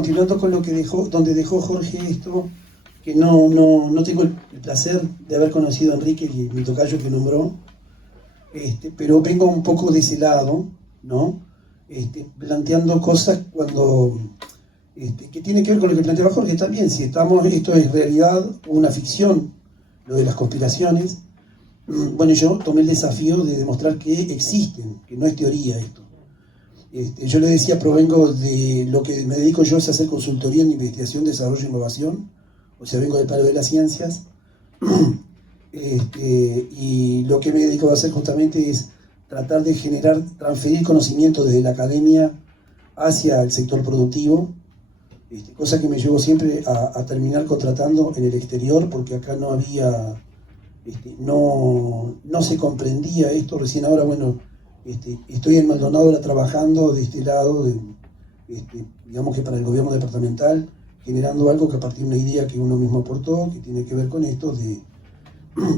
Continuando con lo que donde dejó Jorge esto, que no tengo el placer de haber conocido a Enrique, mi tocayo que nombró, pero vengo un poco de ese lado, ¿no? Planteando cosas que tienen que ver con lo que planteaba Jorge también. Si esto es realidad o una ficción, lo de las conspiraciones. Bueno, yo tomé el desafío de demostrar que existen, que no es teoría esto. Yo le decía, provengo de lo que me dedico yo, es hacer consultoría en investigación, desarrollo e innovación, o sea, vengo del palo de las ciencias, y lo que me dedico a hacer justamente es tratar de transferir conocimiento desde la academia hacia el sector productivo, cosa que me llevó siempre a terminar contratando en el exterior, porque acá no había, no se comprendía esto. Recién ahora, bueno, estoy en Maldonado ahora trabajando de este lado, digamos que para el gobierno departamental, generando algo que a partir de una idea que uno mismo aportó, que tiene que ver con esto de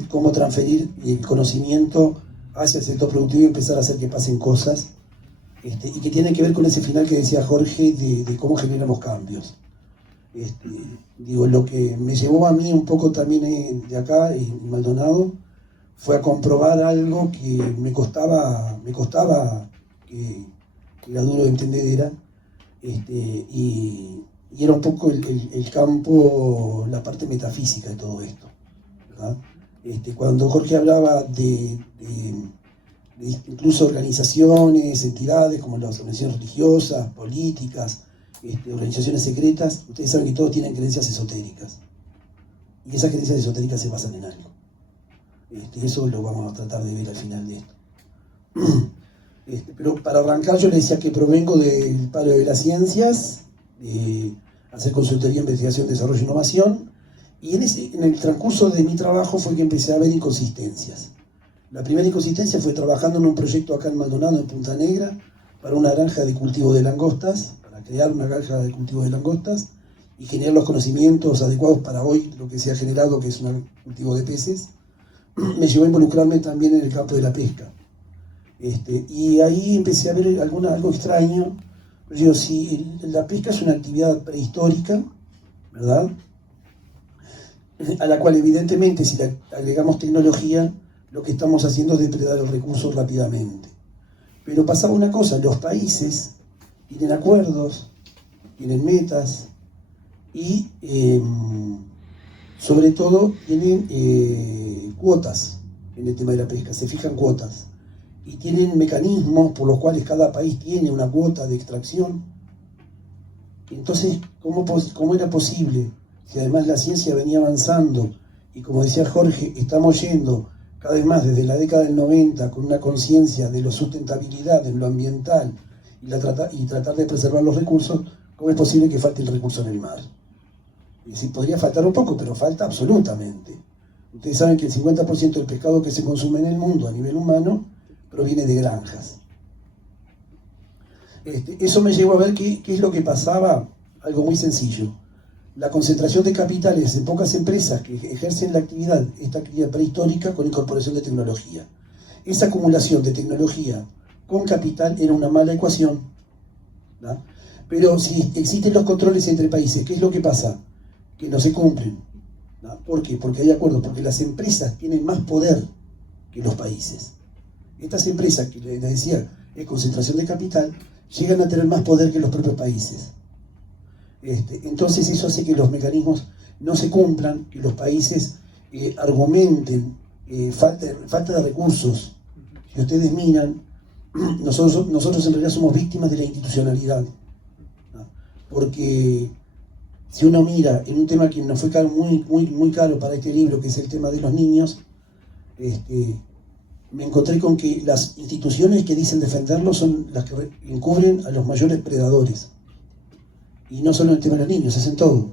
cómo transferir el conocimiento hacia el sector productivo y empezar a hacer que pasen cosas, y que tiene que ver con ese final que decía Jorge de cómo generamos cambios. Digo, lo que me llevó a mí un poco también de acá, en Maldonado, fue a comprobar algo que me costaba que era duro de entender, y era un poco el campo, la parte metafísica de todo esto, ¿verdad? Cuando Jorge hablaba de incluso organizaciones, entidades como las organizaciones religiosas, políticas, organizaciones secretas, ustedes saben que todos tienen creencias esotéricas, y esas creencias esotéricas se basan en algo. Eso lo vamos a tratar de ver al final de esto. Pero para arrancar, yo le decía que provengo del palo de las ciencias, de hacer consultoría, investigación, desarrollo e innovación, y en el transcurso de mi trabajo fue que empecé a ver inconsistencias. La primera inconsistencia fue trabajando en un proyecto acá en Maldonado, en Punta Negra, para una granja de cultivo de langostas, para crear una granja de cultivo de langostas y generar los conocimientos adecuados para hoy lo que se ha generado, que es un cultivo de peces. Me llevó a involucrarme también en el campo de la pesca. Y ahí empecé a ver algo extraño. Yo digo, si la pesca es una actividad prehistórica, ¿verdad? A la cual evidentemente si le agregamos tecnología, lo que estamos haciendo es depredar el recurso rápidamente. Pero pasaba una cosa, los países tienen acuerdos, tienen metas y sobre todo tienen cuotas en el tema de la pesca, se fijan cuotas y tienen mecanismos por los cuales cada país tiene una cuota de extracción. Entonces, ¿cómo era posible, si además la ciencia venía avanzando y como decía Jorge, estamos yendo cada vez más desde la década del 90 con una conciencia de la sustentabilidad, en lo ambiental y tratar de preservar los recursos, cómo es posible que falte el recurso en el mar? Es decir, podría faltar un poco, pero falta absolutamente. Ustedes saben que el 50% del pescado que se consume en el mundo a nivel humano proviene de granjas. Eso me llevó a ver qué es lo que pasaba, algo muy sencillo. La concentración de capitales en pocas empresas que ejercen esta actividad prehistórica con incorporación de tecnología. Esa acumulación de tecnología con capital era una mala ecuación, ¿no? Pero si existen los controles entre países, ¿qué es lo que pasa? Que no se cumplen, ¿no? ¿Por qué? Porque hay acuerdos, porque las empresas tienen más poder que los países. Estas empresas, que les decía, es concentración de capital, llegan a tener más poder que los propios países. Entonces eso hace que los mecanismos no se cumplan, que los países argumenten falta de recursos. Si ustedes miran, nosotros en realidad somos víctimas de la institucionalidad, ¿no? Porque si uno mira en un tema que nos fue muy caro para este libro, que es el tema de los niños, me encontré con que las instituciones que dicen defenderlo son las que encubren a los mayores predadores. Y no solo en el tema de los niños, es en todo.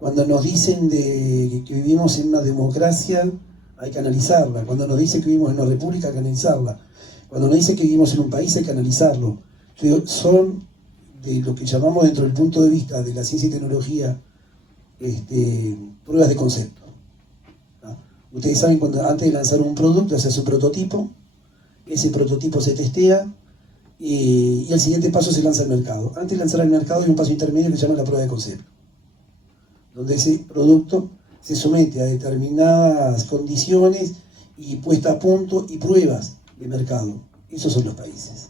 Cuando nos dicen que vivimos en una democracia, hay que analizarla. Cuando nos dicen que vivimos en una república, hay que analizarla. Cuando nos dicen que vivimos en un país, hay que analizarlo. Son de lo que llamamos dentro del punto de vista de la ciencia y tecnología, pruebas de concepto, ¿no? Ustedes saben, cuando antes de lanzar un producto se hace un prototipo, ese prototipo se testea, y el siguiente paso se lanza al mercado. Antes de lanzar al mercado hay un paso intermedio que se llama la prueba de concepto, donde ese producto se somete a determinadas condiciones y puesta a punto y pruebas de mercado. Esos son los países.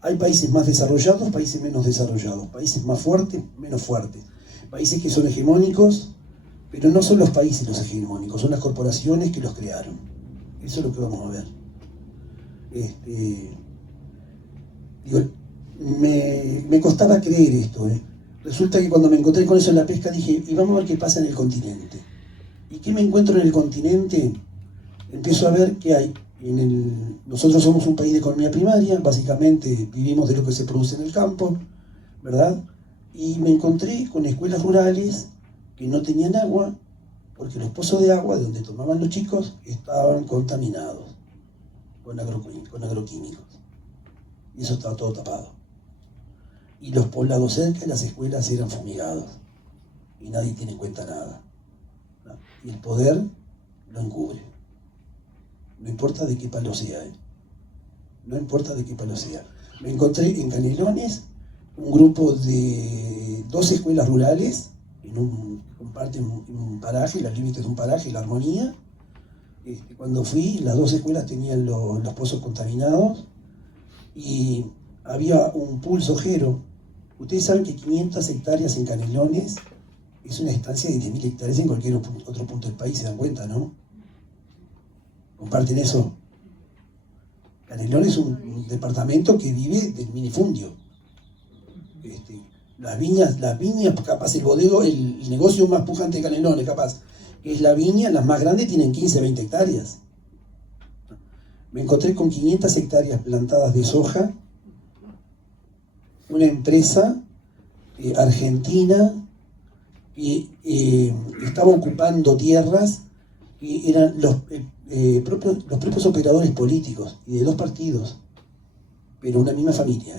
Hay países más desarrollados, países menos desarrollados, países más fuertes, menos fuertes, países que son hegemónicos, pero no son los países los hegemónicos, son las corporaciones que los crearon. Eso es lo que vamos a ver. Me costaba creer esto. Resulta que cuando me encontré con eso en la pesca dije, y vamos a ver qué pasa en el continente. ¿Y qué me encuentro en el continente? Empiezo a ver que hay. Nosotros somos un país de economía primaria, básicamente vivimos de lo que se produce en el campo, ¿verdad? Y me encontré con escuelas rurales que no tenían agua, porque los pozos de agua de donde tomaban los chicos estaban contaminados con agroquímicos. Y eso estaba todo tapado. Y los poblados cerca de las escuelas eran fumigados. Y nadie tiene en cuenta nada, ¿no? Y el poder lo encubre. No importa de qué palo sea, No importa de qué palo sea. Me encontré en Canelones un grupo de 2 escuelas rurales, comparten un paraje, los límites de un paraje, la armonía. Cuando fui, las 2 escuelas tenían los pozos contaminados y había un pulso ojero. Ustedes saben que 500 hectáreas en Canelones es una estancia de 10.000 hectáreas en cualquier otro punto del país, se dan cuenta, ¿no? ¿Comparten eso? Canelones es un departamento que vive del minifundio. Las viñas, capaz el bodego, el negocio más pujante de Canelones, capaz, es la viña, las más grandes tienen 15, 20 hectáreas. Me encontré con 500 hectáreas plantadas de soja, una empresa argentina que estaba ocupando tierras que eran los propios operadores políticos y de 2 partidos, pero una misma familia.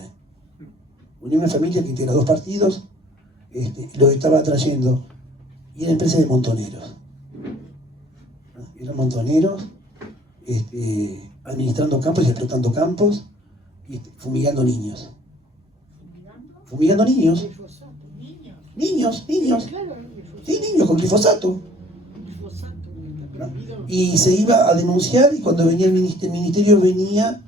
Una misma familia que integra 2 partidos, lo estaba trayendo, y era empresa de montoneros. Eran montoneros, administrando campos y explotando campos, y fumigando niños. ¿Fumigando niños? Niños. Sí, niños con glifosato. ¿No? Y se iba a denunciar, y cuando venía el ministerio venía,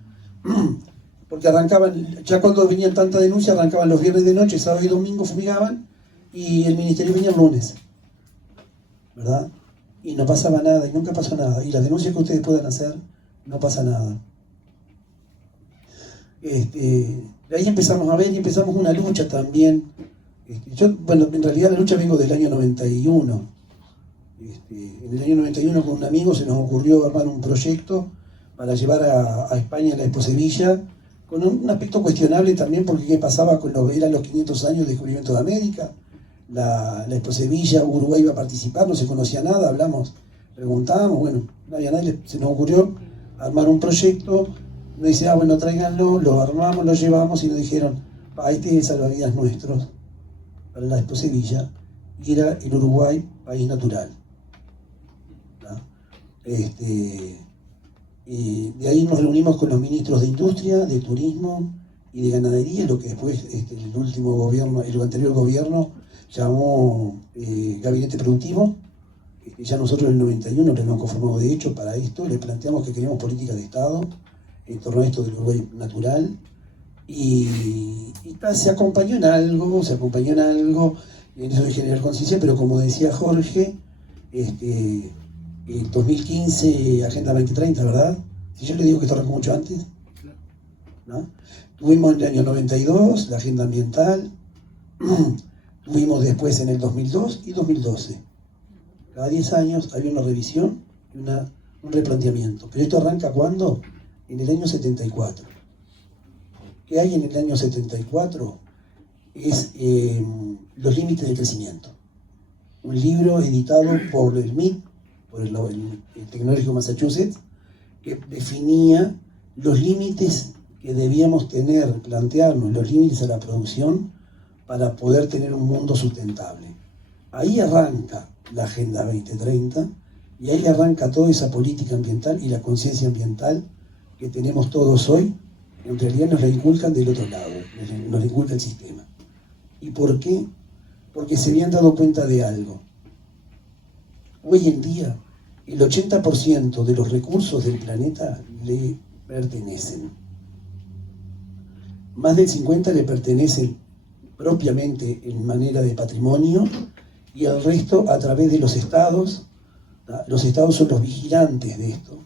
porque arrancaban, ya cuando venían tanta denuncia, arrancaban los viernes de noche, sábado y domingo fumigaban, y el ministerio venía el lunes, ¿verdad? Y no pasaba nada, y nunca pasó nada. Y las denuncias que ustedes puedan hacer, no pasa nada. De ahí empezamos a ver y empezamos una lucha también. En realidad la lucha vengo del año 91. En el año 91 con un amigo se nos ocurrió armar un proyecto para llevar a España la Expo Sevilla, con un aspecto cuestionable también, porque qué pasaba eran los 500 años de descubrimiento de América. La Expo Sevilla, Uruguay iba a participar, no se conocía nada, hablamos, preguntábamos, bueno, no había nadie, se nos ocurrió armar un proyecto. Nos dice, bueno, tráiganlo, lo armamos, lo llevamos, y nos dijeron, este es el salvavidas nuestros para la Expo Sevilla, y era el Uruguay, país natural. De ahí nos reunimos con los ministros de Industria, de Turismo y de Ganadería, lo que después el último gobierno, el anterior gobierno llamó Gabinete Productivo. Ya nosotros en el 91 lo hemos conformado de hecho para esto, le planteamos que queríamos políticas de Estado en torno a esto del Uruguay natural, y se acompañó en algo, en eso de generar conciencia, pero como decía Jorge, el 2015, Agenda 2030, ¿verdad? Si yo le digo que esto arrancó mucho antes, ¿no? Tuvimos en el año 92 la Agenda Ambiental, tuvimos después en el 2002 y 2012. Cada 10 años había una revisión y un replanteamiento. Pero esto arranca ¿cuándo? En el año 74. ¿Qué hay en el año 74? Es Los límites del crecimiento. Un libro editado por el MIT, por el Tecnológico de Massachusetts, que definía los límites que debíamos plantearnos, los límites a la producción para poder tener un mundo sustentable. Ahí arranca la Agenda 2030 y ahí arranca toda esa política ambiental y la conciencia ambiental que tenemos todos hoy, en realidad nos la inculcan del otro lado, nos la inculca el sistema. ¿Y por qué? Porque se habían dado cuenta de algo. Hoy en día, el 80% de los recursos del planeta le pertenecen. Más del 50% le pertenecen propiamente en manera de patrimonio y el resto a través de los estados. Los estados son los vigilantes de esto,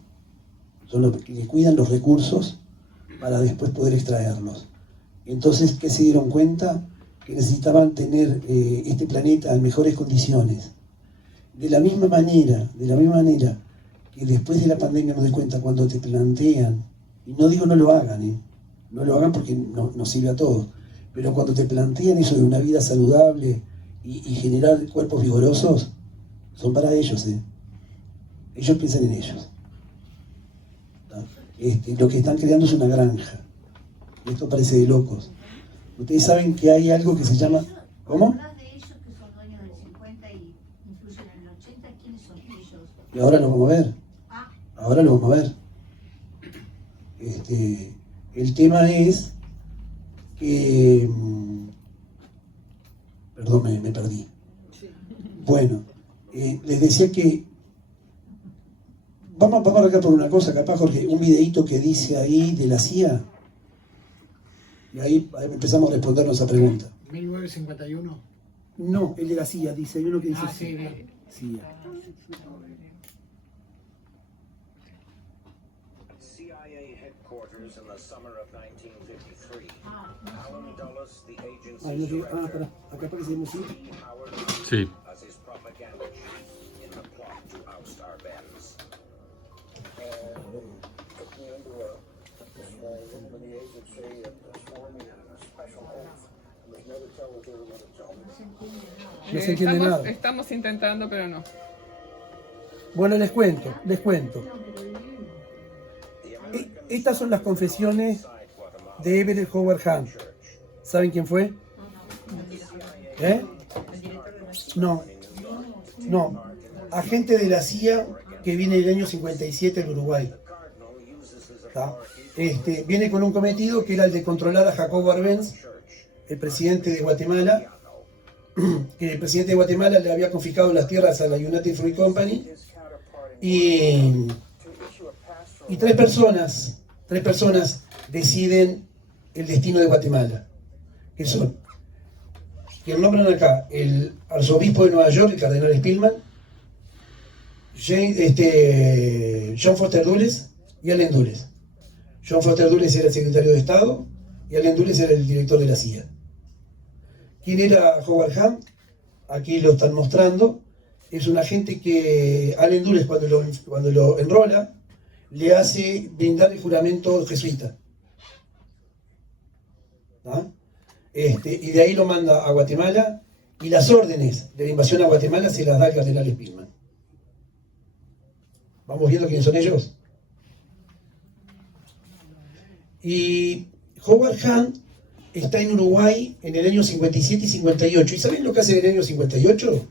son los que le cuidan los recursos para después poder extraerlos. Entonces, ¿qué se dieron cuenta? Que necesitaban tener este planeta en mejores condiciones. De la misma manera que después de la pandemia me doy cuenta cuando te plantean, y no digo no lo hagan, no lo hagan porque no sirve a todos, pero cuando te plantean eso de una vida saludable y generar cuerpos vigorosos, son para ellos, ellos piensan en ellos. Lo que están creando es una granja. Esto parece de locos. Ustedes saben que hay algo que se llama... ¿Cómo? Hablas de ellos que son dueños del 50 y incluso en el 80, ¿quiénes son ellos? Y ahora lo vamos a ver. Ahora lo vamos a ver. El tema es que... Perdón, me perdí. Bueno, les decía que... Vamos a arrancar por una cosa, capaz, Jorge, un videíto que dice ahí de la CIA. Y ahí empezamos a respondernos a pregunta. 1951. No, el de la CIA, dice. Hay uno que dice sí, bien. CIA. CIA headquarters in the summer of 1953. Alan Dulles, the agency's No, director, espera, acá aparecemos, ¿sí? Lee Howard Sí. as his propaganda chief in the plot to oust Arbenz. Took me into a small room in the agency and swore me in a special oath. And there's never tell what they were going to tell me. No se entiende nada. Estamos intentando, pero no. Bueno, les cuento. Estas son las confesiones de Everett Howard Hunt. ¿Saben quién fue? No. Agente de la CIA que viene del año 57 en Uruguay. Viene con un cometido que era el de controlar a Jacobo Arbenz, el presidente de Guatemala, que el presidente de Guatemala le había confiscado las tierras a la United Fruit Company, y tres personas deciden el destino de Guatemala, que son, quien nombran acá, el arzobispo de Nueva York, el cardenal Spillman, John Foster Dulles y Allen Dulles. John Foster Dulles era el secretario de Estado y Allen Dulles era el director de la CIA. ¿Quién era Howard Hunt? Aquí lo están mostrando. Es un agente que Allen Dulles, cuando lo enrola, le hace brindar el juramento jesuita. Y de ahí lo manda a Guatemala, y las órdenes de la invasión a Guatemala se las da el cardenal Spillman. ¿Vamos viendo quiénes son ellos? Y Howard Hunt está en Uruguay en el año 57 y 58. ¿Y saben lo que hace en el año 58?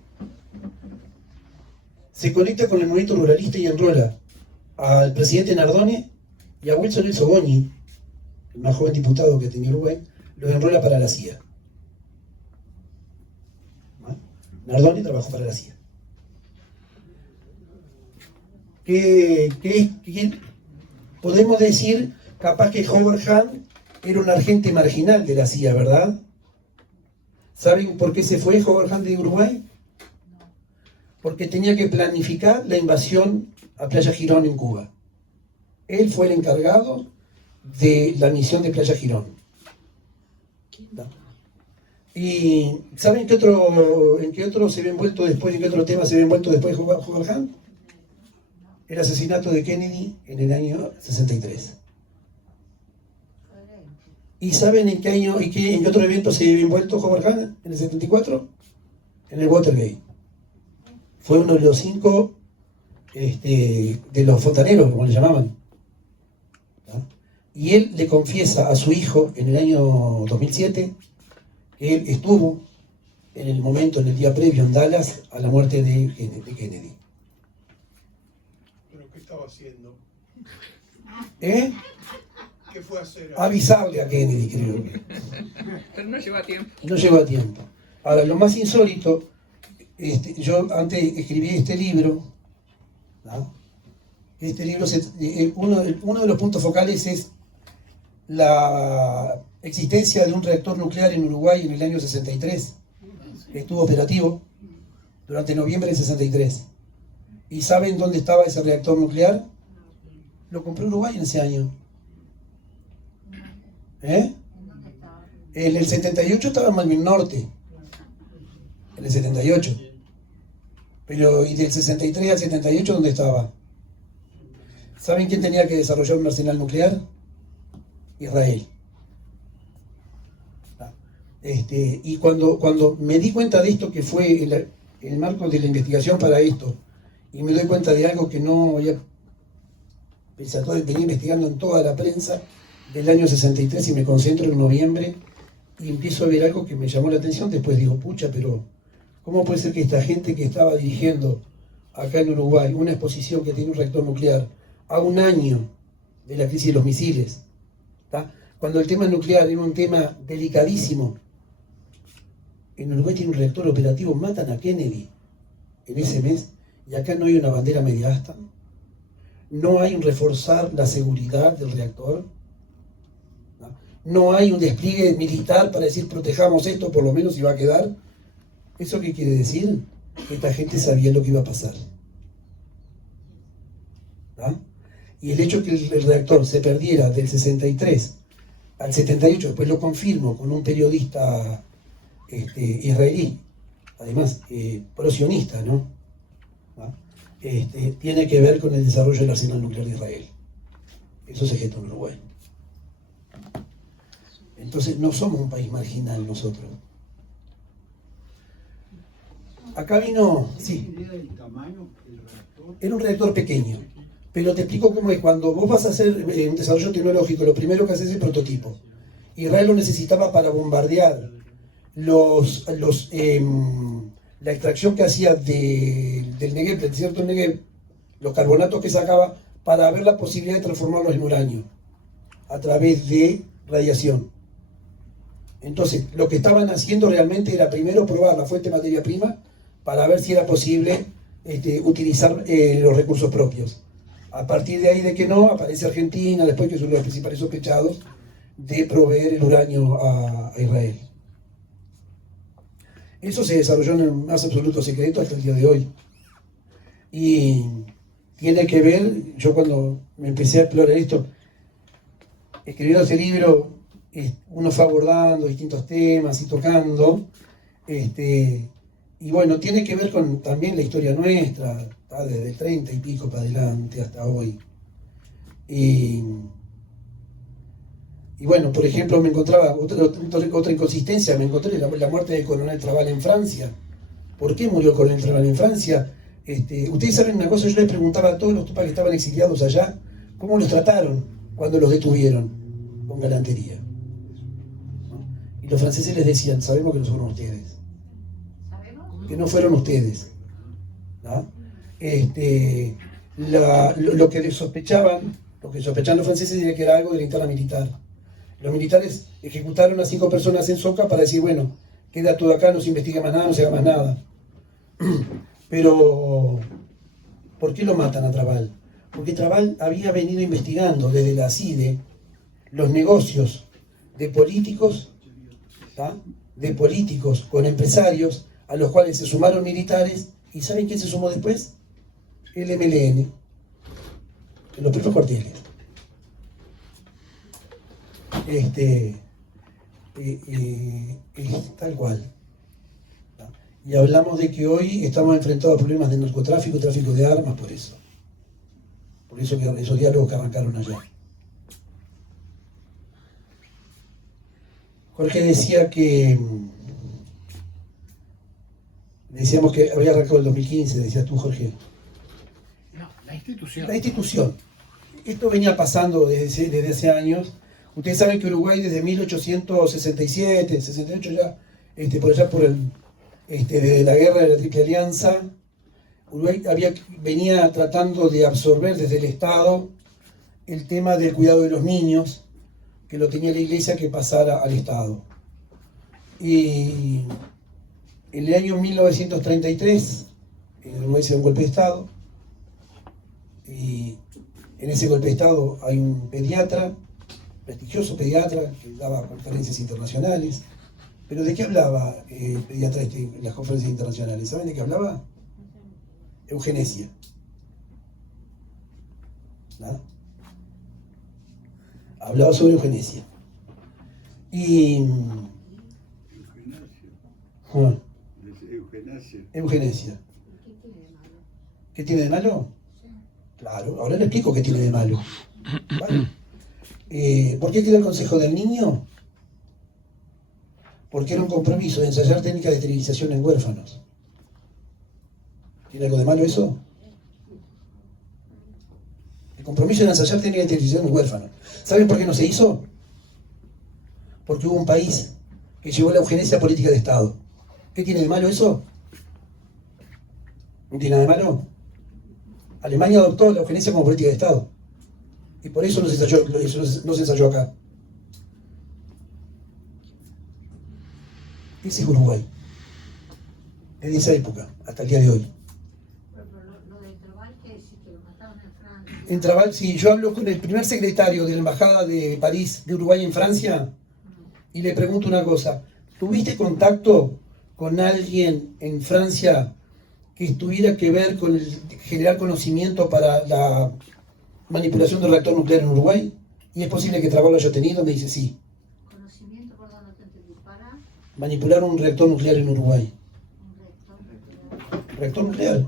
Se conecta con el movimiento ruralista y enrola al presidente Nardone y a Wilson El Sogoni, el más joven diputado que tenía Uruguay, los enrola para la CIA. Nardone trabajó para la CIA. ¿Qué podemos decir? Capaz que Howard Hunt era un agente marginal de la CIA, ¿verdad? ¿Saben por qué se fue Howard Hunt de Uruguay? Porque tenía que planificar la invasión a Playa Girón en Cuba. Él fue el encargado de la misión de Playa Girón. ¿Y saben en qué otro se ve envuelto después, en qué otro tema se ve envuelto después de Howard Hunt? El asesinato de Kennedy en el año 63. ¿Y saben en qué año y en qué otro evento se ve envuelto Howard Hunt en el 74? En el Watergate. Fue uno de los 5 de los fontaneros, como le llamaban. Y él le confiesa a su hijo en el año 2007 que él estuvo en el momento, en el día previo en Dallas a la muerte de Kennedy. ¿Pero qué estaba haciendo? ¿Eh? ¿Qué fue a hacer? Avisarle a Kennedy, creo que. Pero no llegó a tiempo. No llegó a tiempo. Ahora, lo más insólito, yo antes escribí este libro, ¿no? Este libro, uno de los puntos focales es la existencia de un reactor nuclear en Uruguay en el año 63. Estuvo operativo durante noviembre del 63. ¿Y saben dónde estaba ese reactor nuclear? Lo compró Uruguay en ese año. ¿Eh? ¿En dónde estaba? En el 78 estaba en Malvin Norte. En el 78. Pero, ¿y del 63 al 78 dónde estaba? ¿Saben quién tenía que desarrollar un arsenal nuclear? Israel. Y cuando me di cuenta de esto, que fue el marco de la investigación para esto, y me doy cuenta de algo que no había pensado, venía investigando en toda la prensa del año 63, y me concentro en noviembre y empiezo a ver algo que me llamó la atención. Después digo, pucha, pero ¿cómo puede ser que esta gente que estaba dirigiendo acá en Uruguay una exposición que tiene un reactor nuclear a un año de la crisis de los misiles, ¿tá? Cuando el tema nuclear era un tema delicadísimo, en Uruguay tiene un reactor operativo, matan a Kennedy en ese mes, y acá no hay una bandera media asta, no hay un reforzar la seguridad del reactor, no hay un despliegue militar para decir protejamos esto, por lo menos si va a quedar. ¿Eso qué quiere decir? Que esta gente sabía lo que iba a pasar. ¿Ah? Y el hecho que el reactor se perdiera del 63 al 78, después lo confirmo con un periodista israelí, además pro-sionista, ¿no? ¿Ah? Tiene que ver con el desarrollo del arsenal nuclear de Israel. Eso se gestó en Uruguay. Entonces no somos un país marginal nosotros. Acá vino, sí. ¿Idea del tamaño del reactor? Era un reactor pequeño, pero te explico cómo es. Cuando vos vas a hacer un desarrollo tecnológico, lo primero que haces es el prototipo. Israel lo necesitaba para bombardear la extracción que hacía del Negev, del desierto del Negev, los carbonatos que sacaba, para ver la posibilidad de transformarlos en uranio a través de radiación. Entonces, lo que estaban haciendo realmente era primero probar la fuente de materia prima para ver si era posible utilizar los recursos propios. A partir de ahí de que no, aparece Argentina, después, que son los principales sospechados de proveer el uranio a Israel. Eso se desarrolló en el más absoluto secreto hasta el día de hoy. Y tiene que ver, yo cuando me empecé a explorar esto, escribiendo ese libro, uno fue abordando distintos temas y tocando, y bueno, tiene que ver con también la historia nuestra, ¿tá? Desde el 30 y pico para adelante hasta hoy. Y bueno, por ejemplo, me encontraba otra inconsistencia, me encontré la muerte del coronel Trabal en Francia. ¿Por qué murió el coronel Trabal en Francia? Ustedes saben una cosa, yo les preguntaba a todos los tupas que estaban exiliados allá, ¿cómo los trataron cuando los detuvieron? Con galantería. Y los franceses les decían, sabemos que no fueron ustedes. ¿Sabemos? Que no fueron ustedes. ¿No? Lo que sospechaban los franceses era que era algo de la interna militar. Los militares ejecutaron a 5 personas en Soca para decir, bueno, queda todo acá, no se investiga más nada, no se haga más nada. Pero, ¿por qué lo matan a Trabal? Porque Trabal había venido investigando desde la CIDE los negocios de políticos, ¿tá? De políticos con empresarios, a los cuales se sumaron militares. ¿Y saben quién se sumó después? El MLN, en los propios cuarteles. Tal cual. ¿Tá? Y hablamos de que hoy estamos enfrentados a problemas de narcotráfico, tráfico de armas, por eso. Por eso que esos diálogos que arrancaron allá. Jorge decía que... Decíamos que había arrancado el 2015, decías tú, Jorge. No, la institución. La institución. Esto venía pasando desde hace años. Ustedes saben que Uruguay desde 1867, 68 ya, por allá desde la guerra de la Triple Alianza, Uruguay venía tratando de absorber desde el Estado el tema del cuidado de los niños, que lo tenía la Iglesia que pasara al Estado. Y en el año 1933, en Uruguay se da un golpe de Estado, y en ese golpe de Estado hay un pediatra, prestigioso pediatra, que daba conferencias internacionales. ¿Pero de qué hablaba el pediatra en las conferencias internacionales? ¿Saben de qué hablaba? Eugenesia. ¿No? Hablaba sobre eugenesia. Y... Eugenesia. ¿Qué tiene de malo? Claro, ahora le explico qué tiene de malo. ¿Vale? ¿Por qué quiere el consejo del niño? Porque era un compromiso de ensayar técnicas de esterilización en huérfanos. ¿Tiene algo de malo eso? El compromiso de ensayar técnicas de esterilización en huérfanos. ¿Saben por qué no se hizo? Porque hubo un país que llevó la eugenesia a política de Estado. ¿Qué tiene de malo eso? ¿No tiene nada de malo? Alemania adoptó la eugenesia como política de Estado. Y por eso no se ensayó acá. Ese es Uruguay. Desde esa época hasta el día de hoy. Pero lo de Trabal, ¿qué decir? Que lo mataron en Francia. En Trabal, sí, yo hablo con el primer secretario de la Embajada de París, de Uruguay en Francia, y le pregunto una cosa. ¿Tuviste contacto con alguien en Francia que tuviera que ver con generar conocimiento para la manipulación del reactor nuclear en Uruguay? ¿Y es posible que Trabal lo haya tenido? Me dice sí. Conocimiento, perdón, no te entendí. Para Manipular un reactor nuclear en Uruguay. un reactor. ¿Reactor nuclear?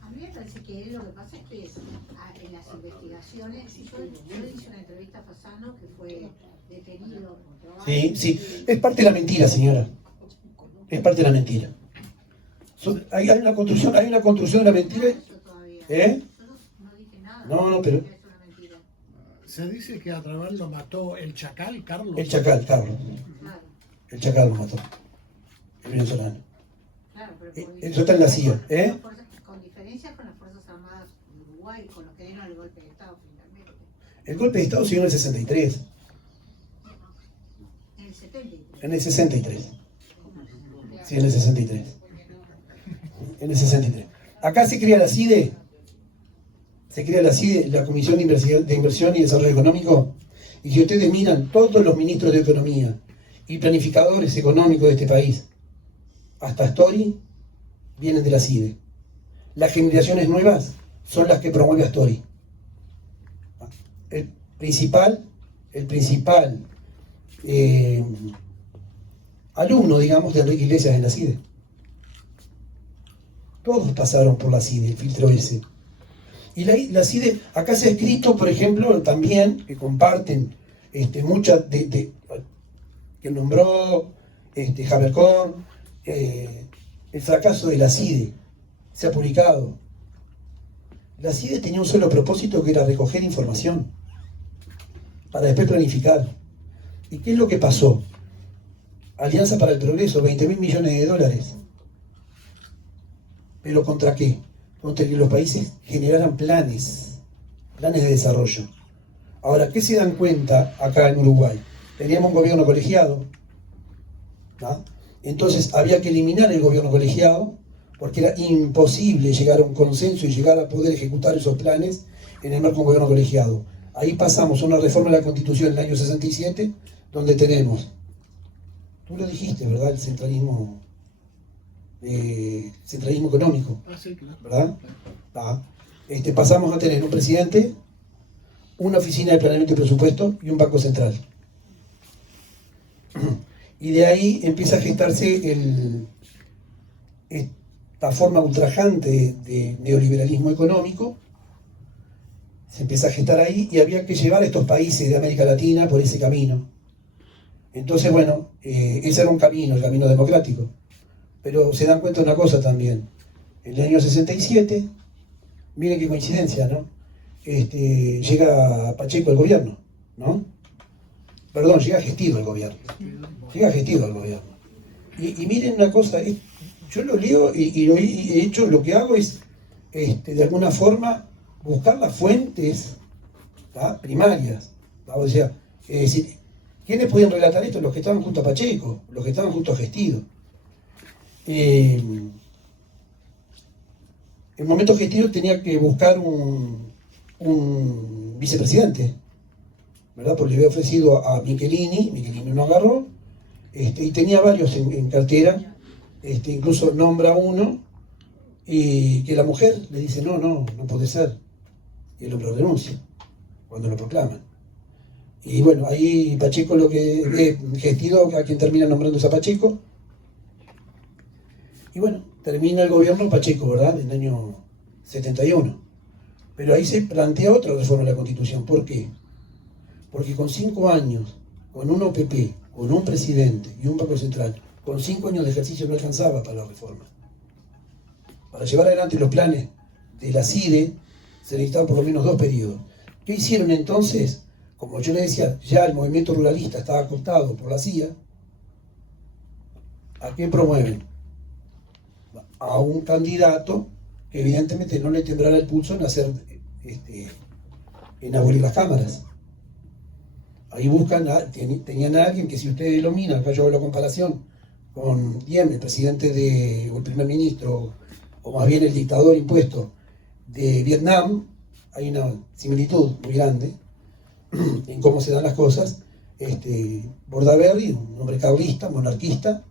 A mí me parece que lo que pasa es que en las investigaciones, yo le hice una entrevista a Fasano que fue detenido por trabajo. Sí, sí. Es parte de la mentira, señora. Es parte de la mentira. Hay una construcción de la mentira. ¿Eh? Yo no dije nada. No, pero... Es una mentira. Se dice que a Trabal lo mató el Chacal, Carlos. El Chacal, Carlos. Claro, El Chacal lo mató. El venezolano. claro, pero Eso está en la CIA, ¿eh? Con diferencias con las Fuerzas Armadas de Uruguay, con los que dieron el golpe de Estado finalmente. El golpe de Estado se dio en el 63. En el 73. En el 63. Sí, en el 63. En el 63. Acá se crea la CIDE. Se crea la CIDE, la Comisión de Inversión y Desarrollo Económico. Y si ustedes miran, todos los ministros de Economía y planificadores económicos de este país, hasta Astori, vienen de la CIDE. Las generaciones nuevas son las que promueve Astori. El principal alumno, digamos, de Enrique Iglesias en la CIDE. Todos pasaron por la CIDE, el filtro ese. Y la CIDE, acá se ha escrito, por ejemplo, también, que comparten muchas que nombró Habercorn, el fracaso de la CIDE. Se ha publicado. La CIDE tenía un solo propósito, que era recoger información para después planificar. ¿Y qué es lo que pasó? Alianza para el Progreso, 20.000 millones de dólares. ¿Pero contra qué? Contra que los países generaran planes de desarrollo. Ahora, ¿qué se dan cuenta acá en Uruguay? Teníamos un gobierno colegiado, ¿no? Entonces había que eliminar el gobierno colegiado, porque era imposible llegar a un consenso y llegar a poder ejecutar esos planes en el marco de un gobierno colegiado. Ahí pasamos a una reforma de la Constitución en el año 67, donde tenemos, tú lo dijiste, ¿verdad? El centralismo económico, Sí, claro. ¿verdad? Pasamos a tener un presidente, una oficina de planeamiento y presupuesto y un banco central. Y de ahí empieza a gestarse esta forma ultrajante de neoliberalismo económico. Se empieza a gestar ahí y había que llevar a estos países de América Latina por ese camino. Entonces, bueno, ese era un camino, el camino democrático. Pero se dan cuenta de una cosa también. En el año 67, miren qué coincidencia, ¿no? Llega Pacheco al gobierno, ¿no? Perdón, llega Gestido al gobierno. Llega Gestido al gobierno. Y miren una cosa, yo lo leo y lo he hecho, lo que hago es, de alguna forma, buscar las fuentes ¿tá? Primarias. ¿tá? O sea, es decir, ¿quiénes podían relatar esto? Los que estaban junto a Pacheco, los que estaban junto a Gestido. En el momento Gestido tenía que buscar un vicepresidente, ¿verdad? Porque le había ofrecido a Michelini no agarró, y tenía varios en cartera, incluso nombra uno, y que la mujer le dice, no puede ser, y el hombre lo denuncia, cuando lo proclaman. Y bueno, ahí Pacheco Gestido, a quien termina nombrando es a Pacheco, y bueno, termina el gobierno Pacheco, ¿verdad? En el año 71. Pero ahí se plantea otra reforma de la Constitución. ¿Por qué? Porque con 5 años, con un OPP, con un presidente y un Banco Central, con 5 años de ejercicio no alcanzaba para la reforma. Para llevar adelante los planes de la CIDE se necesitaban por lo menos 2 periodos. ¿Qué hicieron entonces? Como yo le decía, ya el movimiento ruralista estaba cooptado por la CIA. ¿A quién promueven? A un candidato que evidentemente no le temblará el pulso en abolir las cámaras. Ahí buscan, tenían a alguien que, si ustedes lo miran, acá yo hago la comparación con Diem, el presidente o el primer ministro, o más bien el dictador impuesto de Vietnam, hay una similitud muy grande en cómo se dan las cosas. Bordaberry, un hombre carlista, monarquista,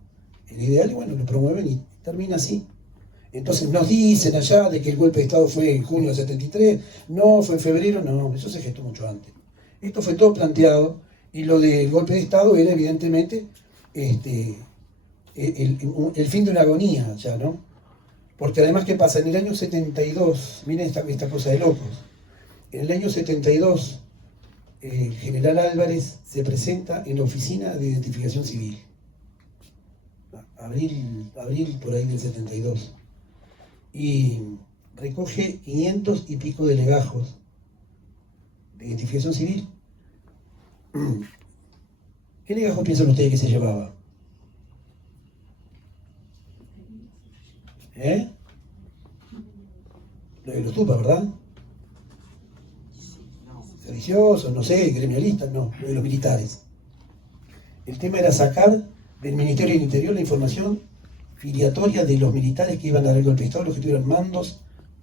el ideal, y bueno, lo promueven y termina así. Entonces nos dicen allá de que el golpe de Estado fue en junio del 73, no, fue en febrero, no, eso se gestó mucho antes. Esto fue todo planteado, y lo del golpe de Estado era evidentemente el fin de una agonía ya, ¿no? Porque además, ¿qué pasa? En el año 72, miren esta cosa de locos, en el año 72 el general Álvarez se presenta en la Oficina de Identificación Civil. Abril por ahí del 72. Y recoge 500 y pico de legajos de identificación civil. ¿Qué legajos piensan ustedes que se llevaba? Lo de los tupas, ¿verdad? Sediciosos, no sé, gremialistas, no, lo de los militares. El tema era sacar del Ministerio del Interior la información filiatoria de los militares que iban a dar el golpe de Estado, los que tuvieron mandos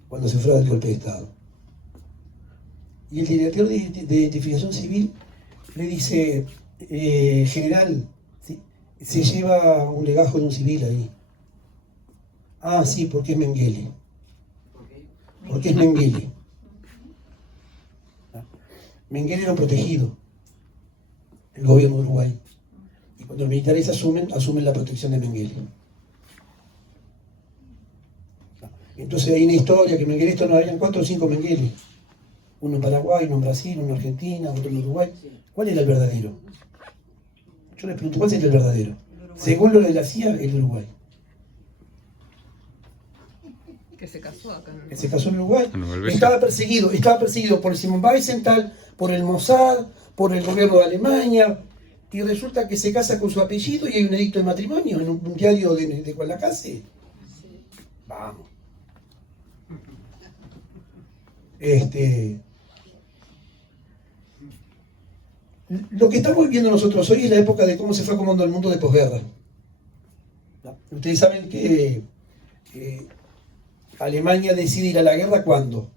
cuando se fue el golpe de Estado. Y el director de identificación civil le dice, general, ¿sí? Se lleva un legajo de un civil ahí. Ah, sí, porque es Mengele. Porque es Mengele. Mengele era un protegido, el gobierno de Uruguay. Y cuando los militares asumen la protección de Mengele. Entonces hay una historia que Mengele, no habían 4 o 5 Mengele. Uno en Paraguay, uno en Brasil, uno en Argentina, otro en Uruguay. ¿Cuál era el verdadero? Yo les pregunto, ¿cuál es el verdadero? Según lo de la CIA, el Uruguay. Que se casó acá. Que se casó en Uruguay. Estaba perseguido por el Simon Wiesenthal, por el Mossad, por el gobierno de Alemania, y resulta que se casa con su apellido y hay un edicto de matrimonio en un diario de Guadalacase. Vamos. Lo que estamos viviendo nosotros hoy es la época de cómo se fue acomodando el mundo de posguerra. Ustedes saben que Alemania decide ir a la guerra ¿cuándo?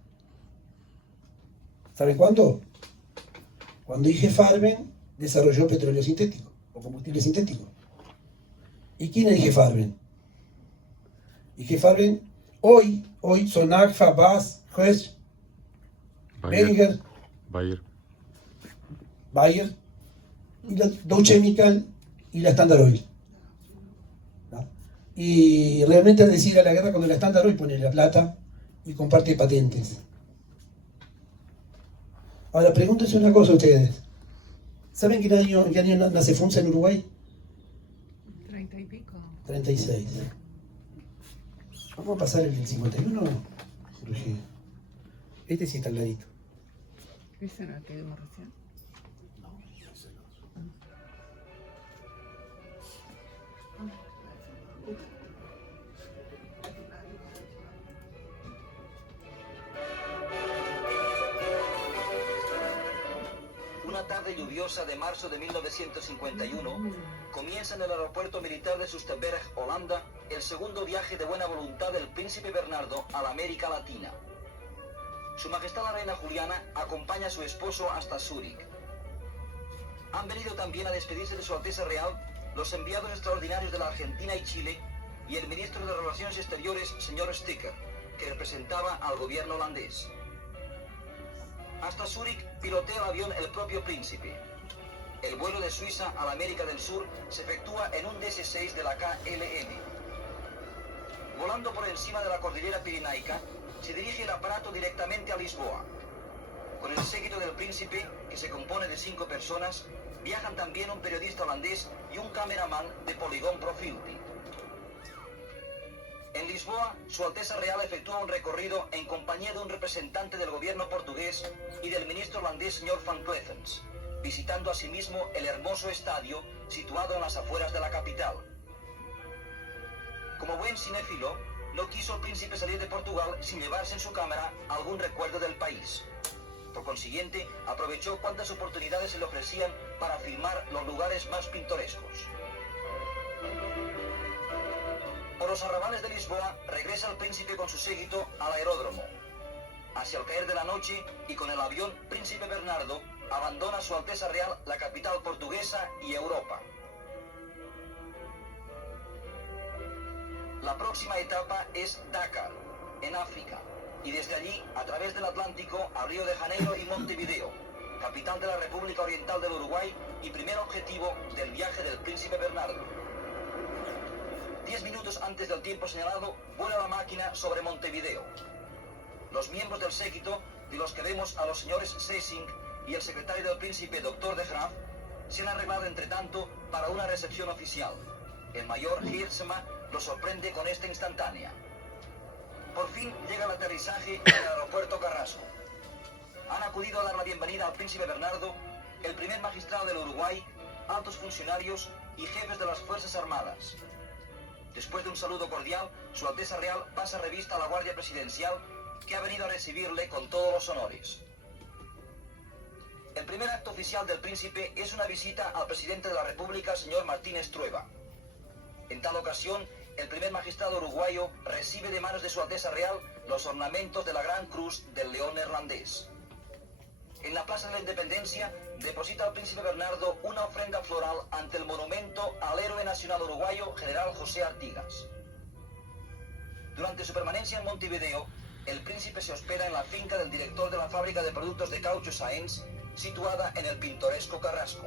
¿Saben cuándo? Cuando IG Farben desarrolló petróleo sintético o combustible sintético. ¿Y quién es IG Farben? IG Farben hoy son Agfa, BAS, Höss, Beringer, Bayer, y la Dow Chemical y la Standard Oil. ¿No? Y realmente al decir a la guerra cuando la Standard Oil pone la plata y comparte patentes. Ahora, pregúntense una cosa ustedes. ¿Saben en qué año nace FUNSA en Uruguay? 30 y pico. 36. Vamos a pasar el del 51, Jorge. Este sí está clarito. ¿Ese era el que vimos recién? lluviosa de marzo de 1951, comienza en el aeropuerto militar de Soesterberg, Holanda, el segundo viaje de buena voluntad del príncipe Bernardo a la América Latina. Su Majestad la Reina Juliana acompaña a su esposo hasta Zúrich. Han venido también a despedirse de Su Alteza Real los enviados extraordinarios de la Argentina y Chile y el ministro de Relaciones Exteriores, señor Sticker, que representaba al gobierno holandés. Hasta Zúrich pilotea el avión el propio príncipe. El vuelo de Suiza a la América del Sur se efectúa en un DC-6 de la KLM. Volando por encima de la cordillera pirenaica, se dirige el aparato directamente a Lisboa. Con el séquito del príncipe, que se compone de 5 personas, viajan también un periodista holandés y un cameraman de Polygon Profilty. En Lisboa, Su Alteza Real efectúa un recorrido en compañía de un representante del gobierno portugués y del ministro holandés señor Van Cleffens, visitando asimismo el hermoso estadio situado en las afueras de la capital. Como buen cinéfilo, no quiso el príncipe salir de Portugal sin llevarse en su cámara algún recuerdo del país. Por consiguiente, aprovechó cuantas oportunidades se le ofrecían para filmar los lugares más pintorescos. Por los arrabales de Lisboa regresa el príncipe con su séquito al aeródromo. Hacia el caer de la noche y con el avión Príncipe Bernardo abandona Su Alteza Real la capital portuguesa y Europa. La próxima etapa es Dakar, en África, y desde allí a través del Atlántico a Río de Janeiro y Montevideo, capital de la República Oriental del Uruguay y primer objetivo del viaje del príncipe Bernardo. 10 minutos antes del tiempo señalado, vuela la máquina sobre Montevideo. Los miembros del séquito, de los que vemos a los señores Sessing y el secretario del príncipe Dr. de Graaf, se han arreglado entre tanto para una recepción oficial. El mayor Giersema lo sorprende con esta instantánea. Por fin llega el aterrizaje en el aeropuerto Carrasco. Han acudido a dar la bienvenida al príncipe Bernardo, el primer magistrado del Uruguay, altos funcionarios y jefes de las Fuerzas Armadas. Después de un saludo cordial, Su Alteza Real pasa revista a la Guardia Presidencial, que ha venido a recibirle con todos los honores. El primer acto oficial del príncipe es una visita al presidente de la República, señor Martínez Trueba. En tal ocasión, el primer magistrado uruguayo recibe de manos de Su Alteza Real los ornamentos de la Gran Cruz del León Neerlandés. En la Plaza de la Independencia, deposita al príncipe Bernardo una ofrenda floral ante el monumento al héroe nacional uruguayo, general José Artigas. Durante su permanencia en Montevideo, el príncipe se hospeda en la finca del director de la fábrica de productos de caucho Sáenz, situada en el pintoresco Carrasco.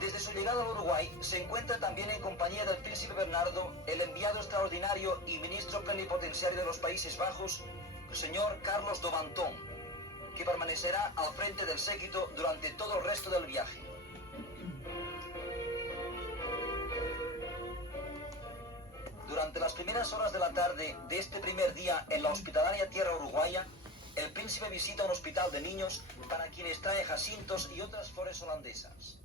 Desde su llegada al Uruguay, se encuentra también en compañía del príncipe Bernardo el enviado extraordinario y ministro plenipotenciario de los Países Bajos, el señor Carlos Dobantón, que permanecerá al frente del séquito durante todo el resto del viaje. Durante las primeras horas de la tarde de este primer día en la hospitalaria tierra uruguaya, el príncipe visita un hospital de niños para quienes trae jacintos y otras flores holandesas.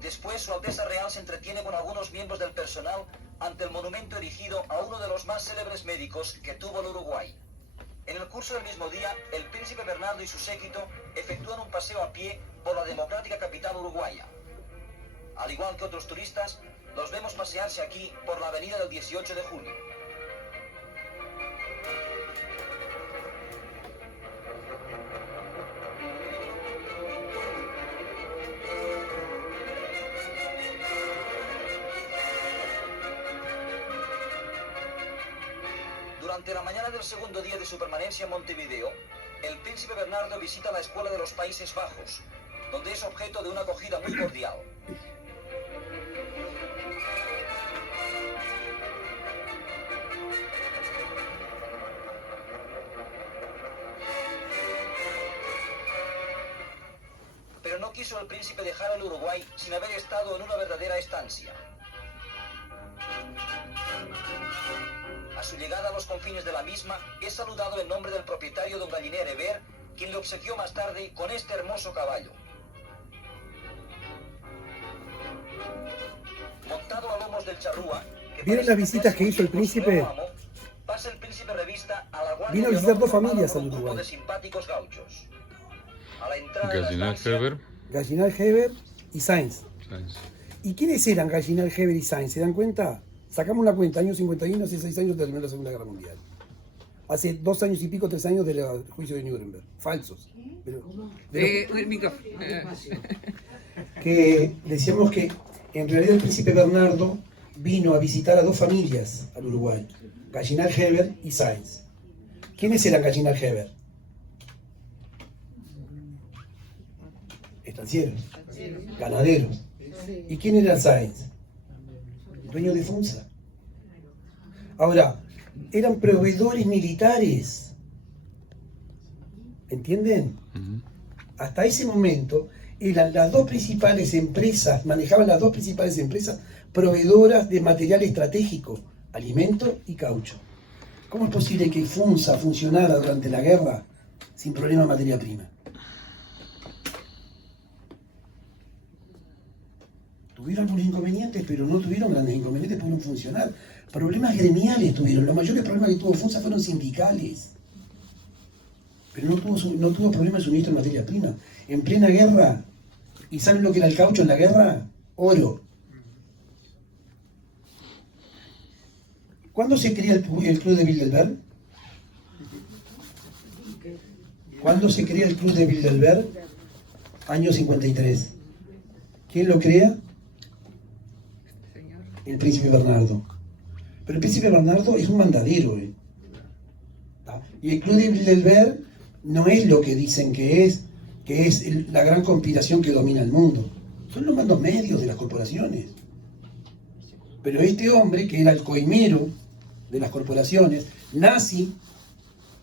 Después, Su Alteza Real se entretiene con algunos miembros del personal ante el monumento erigido a uno de los más célebres médicos que tuvo el Uruguay. En el curso del mismo día, el príncipe Bernardo y su séquito efectúan un paseo a pie por la democrática capital uruguaya. Al igual que otros turistas, los vemos pasearse aquí por la avenida del 18 de junio. Durante la mañana del segundo día de su permanencia en Montevideo, el príncipe Bernardo visita la Escuela de los Países Bajos, donde es objeto de una acogida muy cordial. Pero no quiso el príncipe dejar el Uruguay sin haber estado en una verdadera estancia. A su llegada a los confines de la misma, es saludado en nombre del propietario don Galliner Heber, quien le obsequió más tarde con este hermoso caballo. Montado a lomos del charrúa... ¿Vieron las visitas que hizo el príncipe? pasa el príncipe revista a la guardia Vino a de visitar honor dos formada familias por al un grupo Uruguay. de simpáticos gauchos. A la entrada de la Gallinal estancia, Heber. Gallinal Heber y Sainz. Sainz. ¿Y quiénes eran Gallinal Heber y Sainz? ¿Se dan cuenta? Sacamos una cuenta, año 51, hace 6 años terminó la Segunda Guerra Mundial. Hace 2 años y pico, 3 años del juicio de Nuremberg. Falsos. Pero, El micrófono. que decíamos que en realidad el príncipe Bernardo vino a visitar a 2 familias al Uruguay, Gallinal Heber y Sainz. ¿Quiénes eran Gallinal Heber? Estancieros, ganaderos. ¿Y quién era Sainz? Dueño de Funza. Ahora, eran proveedores militares. ¿Entienden? Ujú. Hasta ese momento eran las 2 principales empresas, manejaban las 2 principales empresas proveedoras de material estratégico, alimento y caucho. ¿Cómo es posible que Funza funcionara durante la guerra sin problema de materia prima? Tuvieron algunos inconvenientes, pero no tuvieron grandes inconvenientes, pudieron funcionar. Problemas gremiales tuvieron, los mayores problemas que tuvo Funza fueron sindicales. Pero no tuvo problemas de suministro de materia prima. En plena guerra, ¿y saben lo que era el caucho en la guerra? Oro. ¿Cuándo se crea el club de Bilderberg? ¿Cuándo se crea el club de Bilderberg? Año 53. ¿Quién lo crea? Señor. El príncipe Bernardo. Pero el príncipe Bernardo es un mandadero. ¿Tá? Y el club de Bilderberg no es lo que dicen que es la gran conspiración que domina el mundo. Son los mandos medios de las corporaciones. Pero este hombre, que era el coimero de las corporaciones, nazi,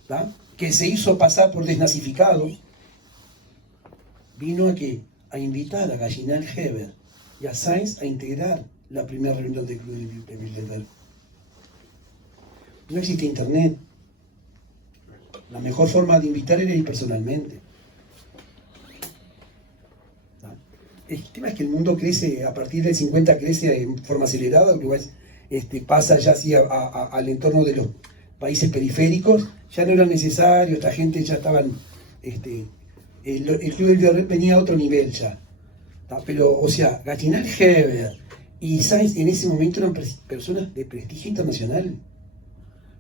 ¿tá? Que se hizo pasar por desnazificado, vino a invitar a Gallinal Heber y a Sainz a integrar la primera reunión del club de Bilderberg. No existe internet. La mejor forma de invitar era ir personalmente. ¿No? El tema es que el mundo crece, a partir del 50 crece en forma acelerada, Uruguay pasa ya así al entorno de los países periféricos, ya no era necesario, esta gente ya estaban, el club del Bilderberg venía a otro nivel ya. ¿Tá? Pero, o sea, Gallinal Heber y Sainz en ese momento eran personas de prestigio internacional,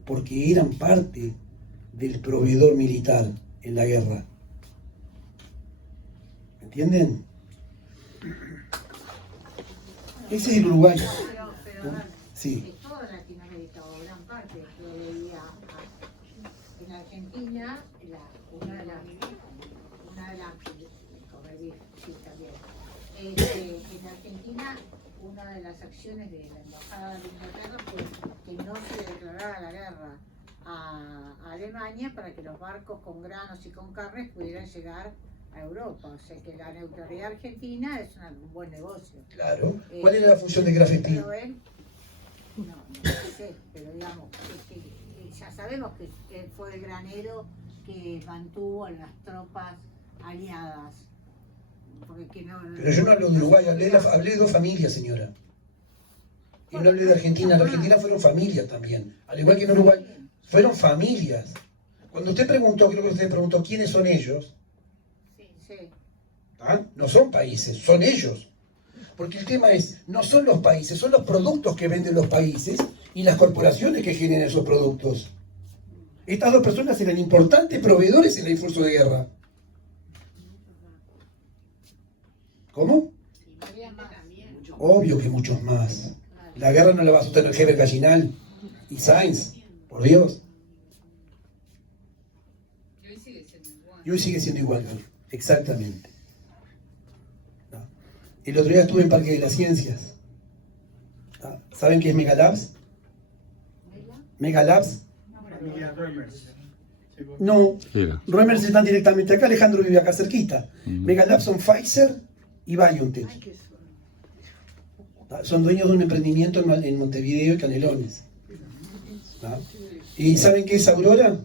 porque eran parte del proveedor militar en la guerra. ¿Entienden? Ese es el Uruguay. Pero Sí. toda Latinoamérica, o gran parte, yo veía en Argentina, una de las, corregir, sí, también. En Argentina, una de las acciones de la Embajada de Inglaterra fue que no se declarara la guerra a Alemania para que los barcos con granos y con carnes pudieran llegar a Europa. O sea que la neutralidad argentina es un buen negocio. Claro. ¿Cuál era la función de Graf Spee? Pero él, no sé, pero digamos, que ya sabemos que fue el granero que mantuvo a las tropas aliadas. Pero yo no hablo de Uruguay, hablé de 2 familias, señora. Y no hablé de Argentina. En Argentina fueron familias también. Al igual que en Uruguay, fueron familias. Cuando usted preguntó, creo que usted preguntó quiénes son ellos, Sí. ¿ah? No son países, son ellos. Porque el tema es, no son los países, son los productos que venden los países y las corporaciones que generan esos productos. Estas 2 personas eran importantes proveedores en el esfuerzo de guerra. ¿Cómo? Obvio que muchos más. La guerra no la va a sostener Heber, Gallinal y Sainz, por Dios. Y hoy sigue siendo igual, exactamente. ¿No? El otro día estuve en Parque de las Ciencias. ¿No? ¿Saben qué es Megalabs? ¿Megalabs? No, Era. Reumers están directamente acá, Alejandro vive acá cerquita. Megalabs son Pfizer y BioNTech. Son dueños de un emprendimiento en Montevideo y Canelones. ¿No? ¿Y saben qué es Aurora?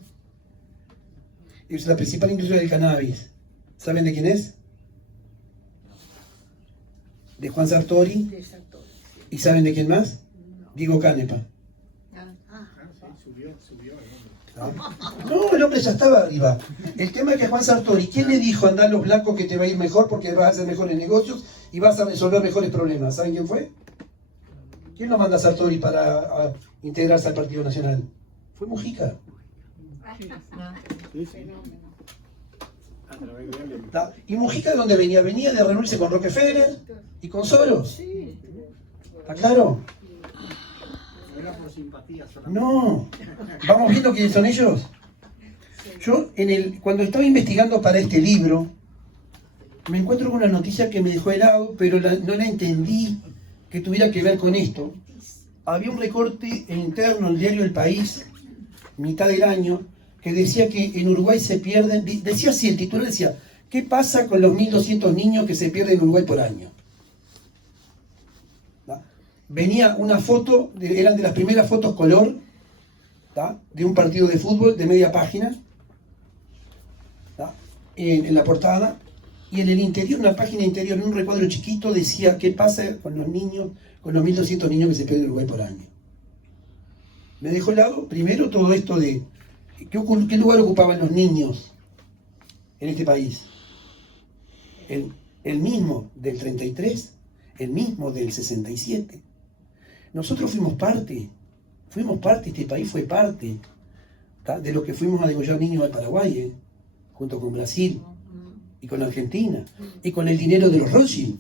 Es la principal industria del cannabis. ¿Saben de quién es? De Juan Sartori. ¿Y saben de quién más? Diego Canepa. Subió el hombre. No, el hombre ya estaba arriba. El tema es que Juan Sartori, ¿quién le dijo andar los blancos que te va a ir mejor porque vas a hacer mejores negocios y vas a resolver mejores problemas? ¿Saben quién fue? ¿Quién lo manda a Sartori para integrarse al Partido Nacional? Fue Mujica. Sí, sí. A través de él. ¿Y Mujica de dónde venía? Venía de reunirse con Rockefeller y con Soros. ¿Está claro? Era por simpatía solamente. No. ¿Vamos viendo quiénes son ellos? Yo, cuando estaba investigando para este libro, me encuentro con una noticia que me dejó helado, pero no la entendí que tuviera que ver con esto. Había un recorte interno en el diario El País, mitad del año, que decía que en Uruguay se pierden, decía así, el titular decía, ¿qué pasa con los 1.200 niños que se pierden en Uruguay por año? ¿Da? Venía una foto, eran de las primeras fotos color, ¿da? De un partido de fútbol de media página, ¿da? En la portada, y en el interior, una página interior, en un recuadro chiquito, decía, ¿qué pasa con los niños, con los 1.200 niños que se pierden en Uruguay por año? Me dejó helado, primero, todo esto de ¿qué lugar ocupaban los niños en este país? El mismo del 33, el mismo del 67. Nosotros fuimos parte, este país fue parte, ¿tá? De lo que fuimos a degollar niños al Paraguay, junto con Brasil y con Argentina, y con el dinero de los Rothschild.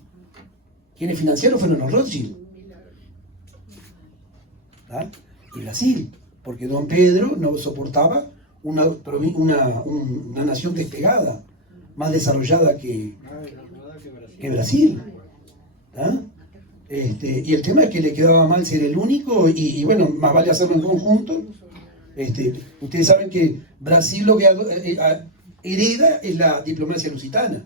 Quienes financiaron fueron los Rothschild. ¿Tá? Y Brasil, porque Don Pedro no soportaba una nación despegada, más desarrollada que Brasil. ¿Ah? Y el tema es que le quedaba mal ser el único, y bueno, más vale hacerlo en conjunto. Ustedes saben que Brasil lo que hereda es la diplomacia lusitana.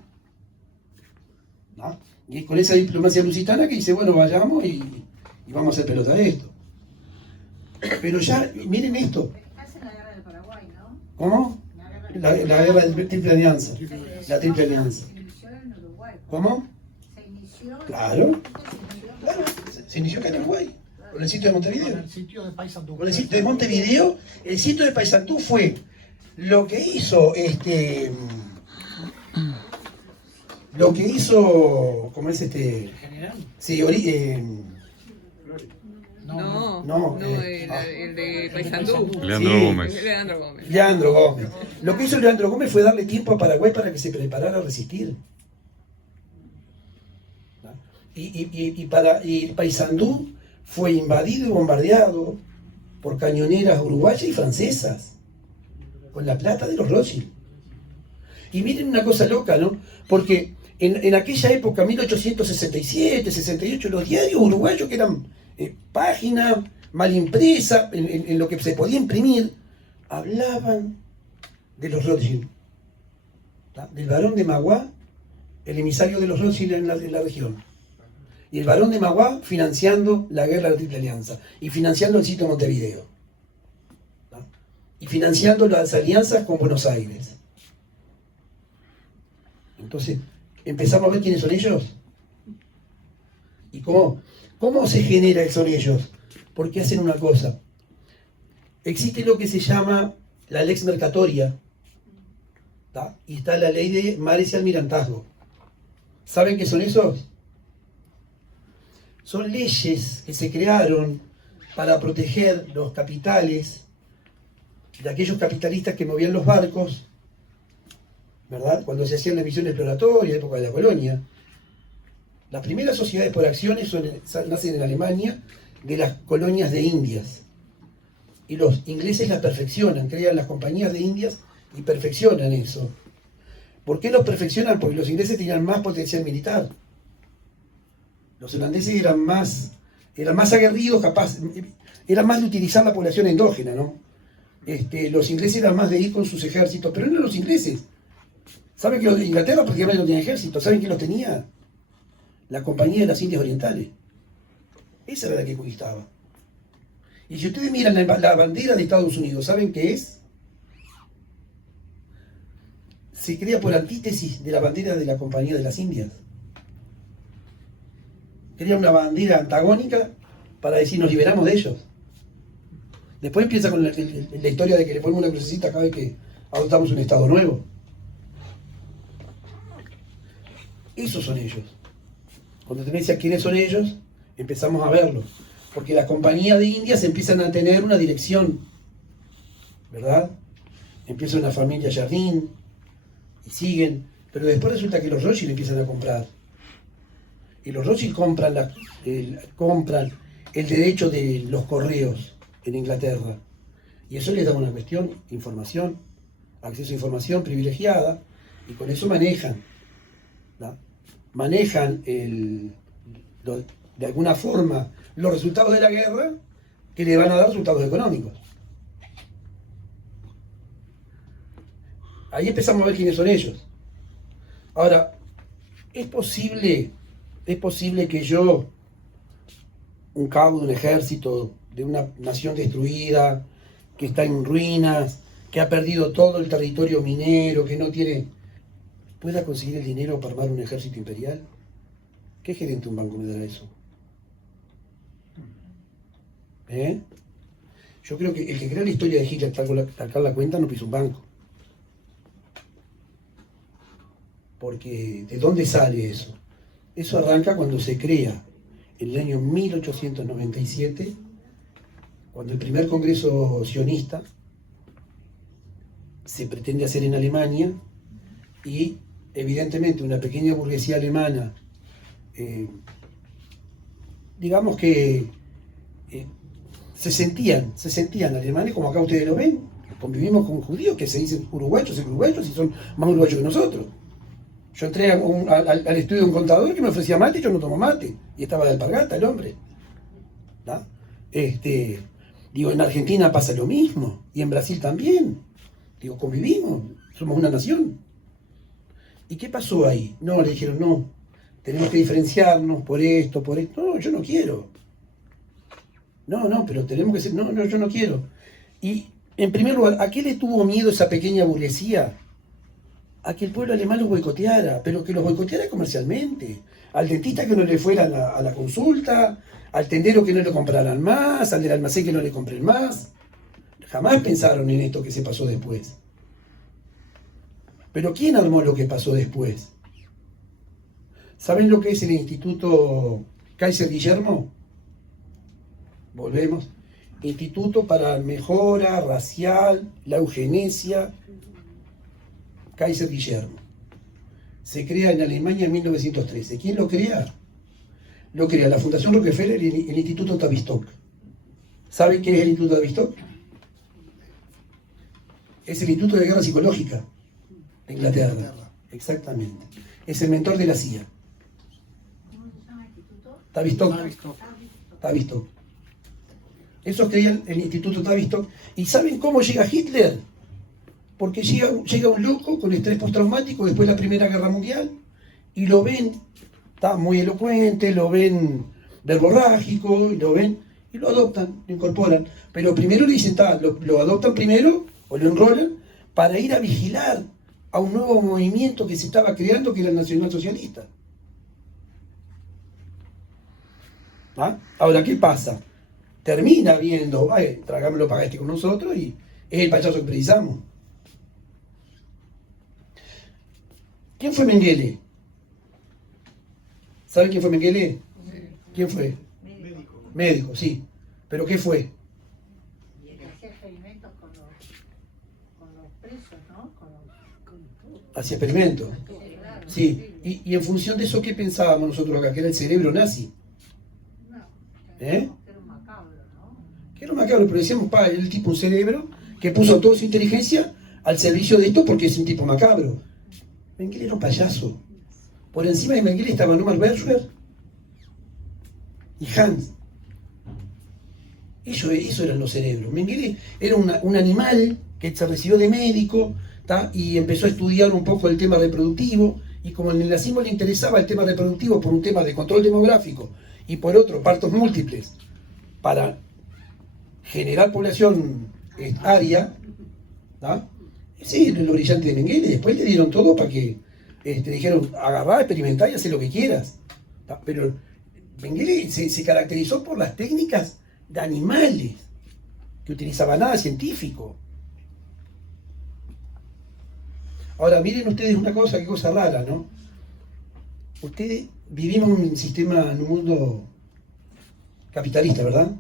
¿No? Y con esa diplomacia lusitana que dice, bueno, vayamos y vamos a hacer pelota de esto. Pero ya, miren esto. Hace la guerra del Paraguay, ¿no? ¿Cómo? La guerra de Triple Alianza. La Triple Alianza. Se inició en Uruguay. ¿Cómo? Se inició. Claro. Claro. Se inició acá en Uruguay. Con el sitio de Montevideo. Con el sitio de Paysandú. Con el sitio de Montevideo. El sitio de Paysandú fue lo que hizo ¿cómo es General. Sí, No, el de Paysandú. Leandro Gómez. Leandro Gómez. Lo que hizo Leandro Gómez fue darle tiempo a Paraguay para que se preparara a resistir. ¿No? Y Paysandú fue invadido y bombardeado por cañoneras uruguayas y francesas, con la plata de los Rothschild. Y miren una cosa loca, ¿no? Porque en aquella época, 1867, 68, los diarios uruguayos, que eran página mal impresa, en lo que se podía imprimir, hablaban de los Rothschild, ¿tá? Del barón de Maguá, el emisario de los Rothschild en la región, y el barón de Maguá financiando la guerra de la Triple Alianza, y financiando el sitio de Montevideo, ¿tá? Y financiando las alianzas con Buenos Aires. Entonces, empezamos a ver quiénes son ellos. ¿Y cómo se genera que son ellos? Porque hacen una cosa. Existe lo que se llama la lex mercatoria, ¿tá? Y está la ley de mares y almirantazgo. ¿Saben qué son esos? Son leyes que se crearon para proteger los capitales de aquellos capitalistas que movían los barcos, ¿verdad? Cuando se hacían las misiones exploratorias, en la época de la colonia. Las primeras sociedades por acciones nacen en Alemania, de las colonias de Indias. Y los ingleses las perfeccionan, crean las compañías de Indias y perfeccionan eso. ¿Por qué los perfeccionan? Porque los ingleses tenían más potencial militar. Los holandeses eran más aguerridos, eran más de utilizar la población endógena, ¿no? Los ingleses eran más de ir con sus ejércitos, pero no los ingleses. ¿Saben que los de Inglaterra prácticamente no tenía ejército? ¿Saben quién los tenía? La Compañía de las Indias Orientales. Esa era la que conquistaba. Y si ustedes miran la bandera de Estados Unidos, ¿saben qué es? Se crea por antítesis de la bandera de la Compañía de las Indias. Crea una bandera antagónica para decir nos liberamos de ellos. Después empieza con la historia de que le ponemos una crucecita cada vez que adoptamos un estado nuevo. Esos son ellos. Cuando te me decías quiénes son ellos, empezamos a verlos. Porque las compañías de Indias empiezan a tener una dirección, ¿verdad? Empieza una familia Jardín y siguen. Pero después resulta que los Rothschild empiezan a comprar. Y los Rothschild compran el derecho de los correos en Inglaterra. Y eso les da una cuestión, información, acceso a información privilegiada, y con eso manejan, ¿no? Manejan de alguna forma los resultados de la guerra que le van a dar resultados económicos. Ahí empezamos a ver quiénes son ellos. Ahora, ¿es posible que yo, un cabo de un ejército, de una nación destruida, que está en ruinas, que ha perdido todo el territorio minero, que no tiene, pueda conseguir el dinero para armar un ejército imperial? ¿Qué gerente de un banco me dará eso? Yo creo que el que crea la historia de Hitler tal cual la cuenta no pisa un banco. Porque ¿de dónde sale eso? Eso arranca cuando se crea, en el año 1897, cuando el primer congreso sionista se pretende hacer en Alemania, y evidentemente una pequeña burguesía alemana, digamos que se sentían alemanes, como acá ustedes lo ven. Convivimos con judíos que se dicen uruguayos y son más uruguayos que nosotros. Yo entré al estudio de un contador que me ofrecía mate y yo no tomo mate. Y estaba de alpargata el hombre. ¿No? Digo, en Argentina pasa lo mismo. Y en Brasil también. Digo, convivimos. Somos una nación. ¿Y qué pasó ahí? No, le dijeron, no. Tenemos que diferenciarnos por esto, por esto. No, yo no quiero. No, pero tenemos que ser... No, yo no quiero. Y, en primer lugar, ¿a qué le tuvo miedo esa pequeña burguesía? A que el pueblo alemán los boicoteara, pero que los boicoteara comercialmente. Al dentista que no le fueran a la consulta, al tendero que no le compraran más, al del almacén que no le compren más. Jamás pensaron en esto que se pasó después. Pero ¿quién armó lo que pasó después? ¿Saben lo que es el Instituto Kaiser Guillermo? Volvemos. Instituto para Mejora Racial, la Eugenesia, Kaiser Guillermo. Se crea en Alemania en 1913. ¿Quién lo crea? Lo crea la Fundación Rockefeller y el Instituto Tavistock. ¿Saben qué es el Instituto Tavistock? Es el Instituto de Guerra Psicológica de Inglaterra. Exactamente. Es el mentor de la CIA. ¿Cómo se llama el instituto? Tavistock. Esos creían el Instituto Tavistock. ¿Y saben cómo llega Hitler? Porque llega un loco con estrés postraumático después de la Primera Guerra Mundial y lo ven, está muy elocuente, lo ven verborrágico, y lo adoptan, lo incorporan. Pero primero le dicen, lo adoptan primero o lo enrolan para ir a vigilar a un nuevo movimiento que se estaba creando, que era el nacionalsocialista. ¿Ah? Ahora, ¿qué pasa? Termina viendo, tragámoslo, pagaste con nosotros, y es el payaso que precisamos. ¿Quién fue Mengele? ¿Saben quién fue Mengele? ¿Quién fue? Médico, sí. ¿Pero qué fue? Hacía experimentos con los presos, ¿no? Hacía experimentos. Sí. Y en función de eso, ¿qué pensábamos nosotros acá? Que era el cerebro nazi. Que era un macabro, ¿no? Que era un macabro, pero decíamos, el tipo un cerebro que puso toda su inteligencia al servicio de esto porque es un tipo macabro. Mengele era un payaso. Por encima de Mengele estaban Omar Berger y Hans. Eso eran los cerebros. Mengele era un animal que se recibió de médico, ¿tá? Y empezó a estudiar un poco el tema reproductivo, y como en el nazismo le interesaba el tema reproductivo por un tema de control demográfico y por otro, partos múltiples, para generar población aria, ¿tá? Sí, lo brillante de Mengele. Después le dieron todo para que dijeron, agarrá, experimentá y hacé lo que quieras. Pero Mengele se caracterizó por las técnicas de animales. que utilizaba nada científico. Ahora, miren ustedes una cosa, qué cosa rara, ¿no? Ustedes vivimos en un sistema, en un mundo capitalista, ¿verdad?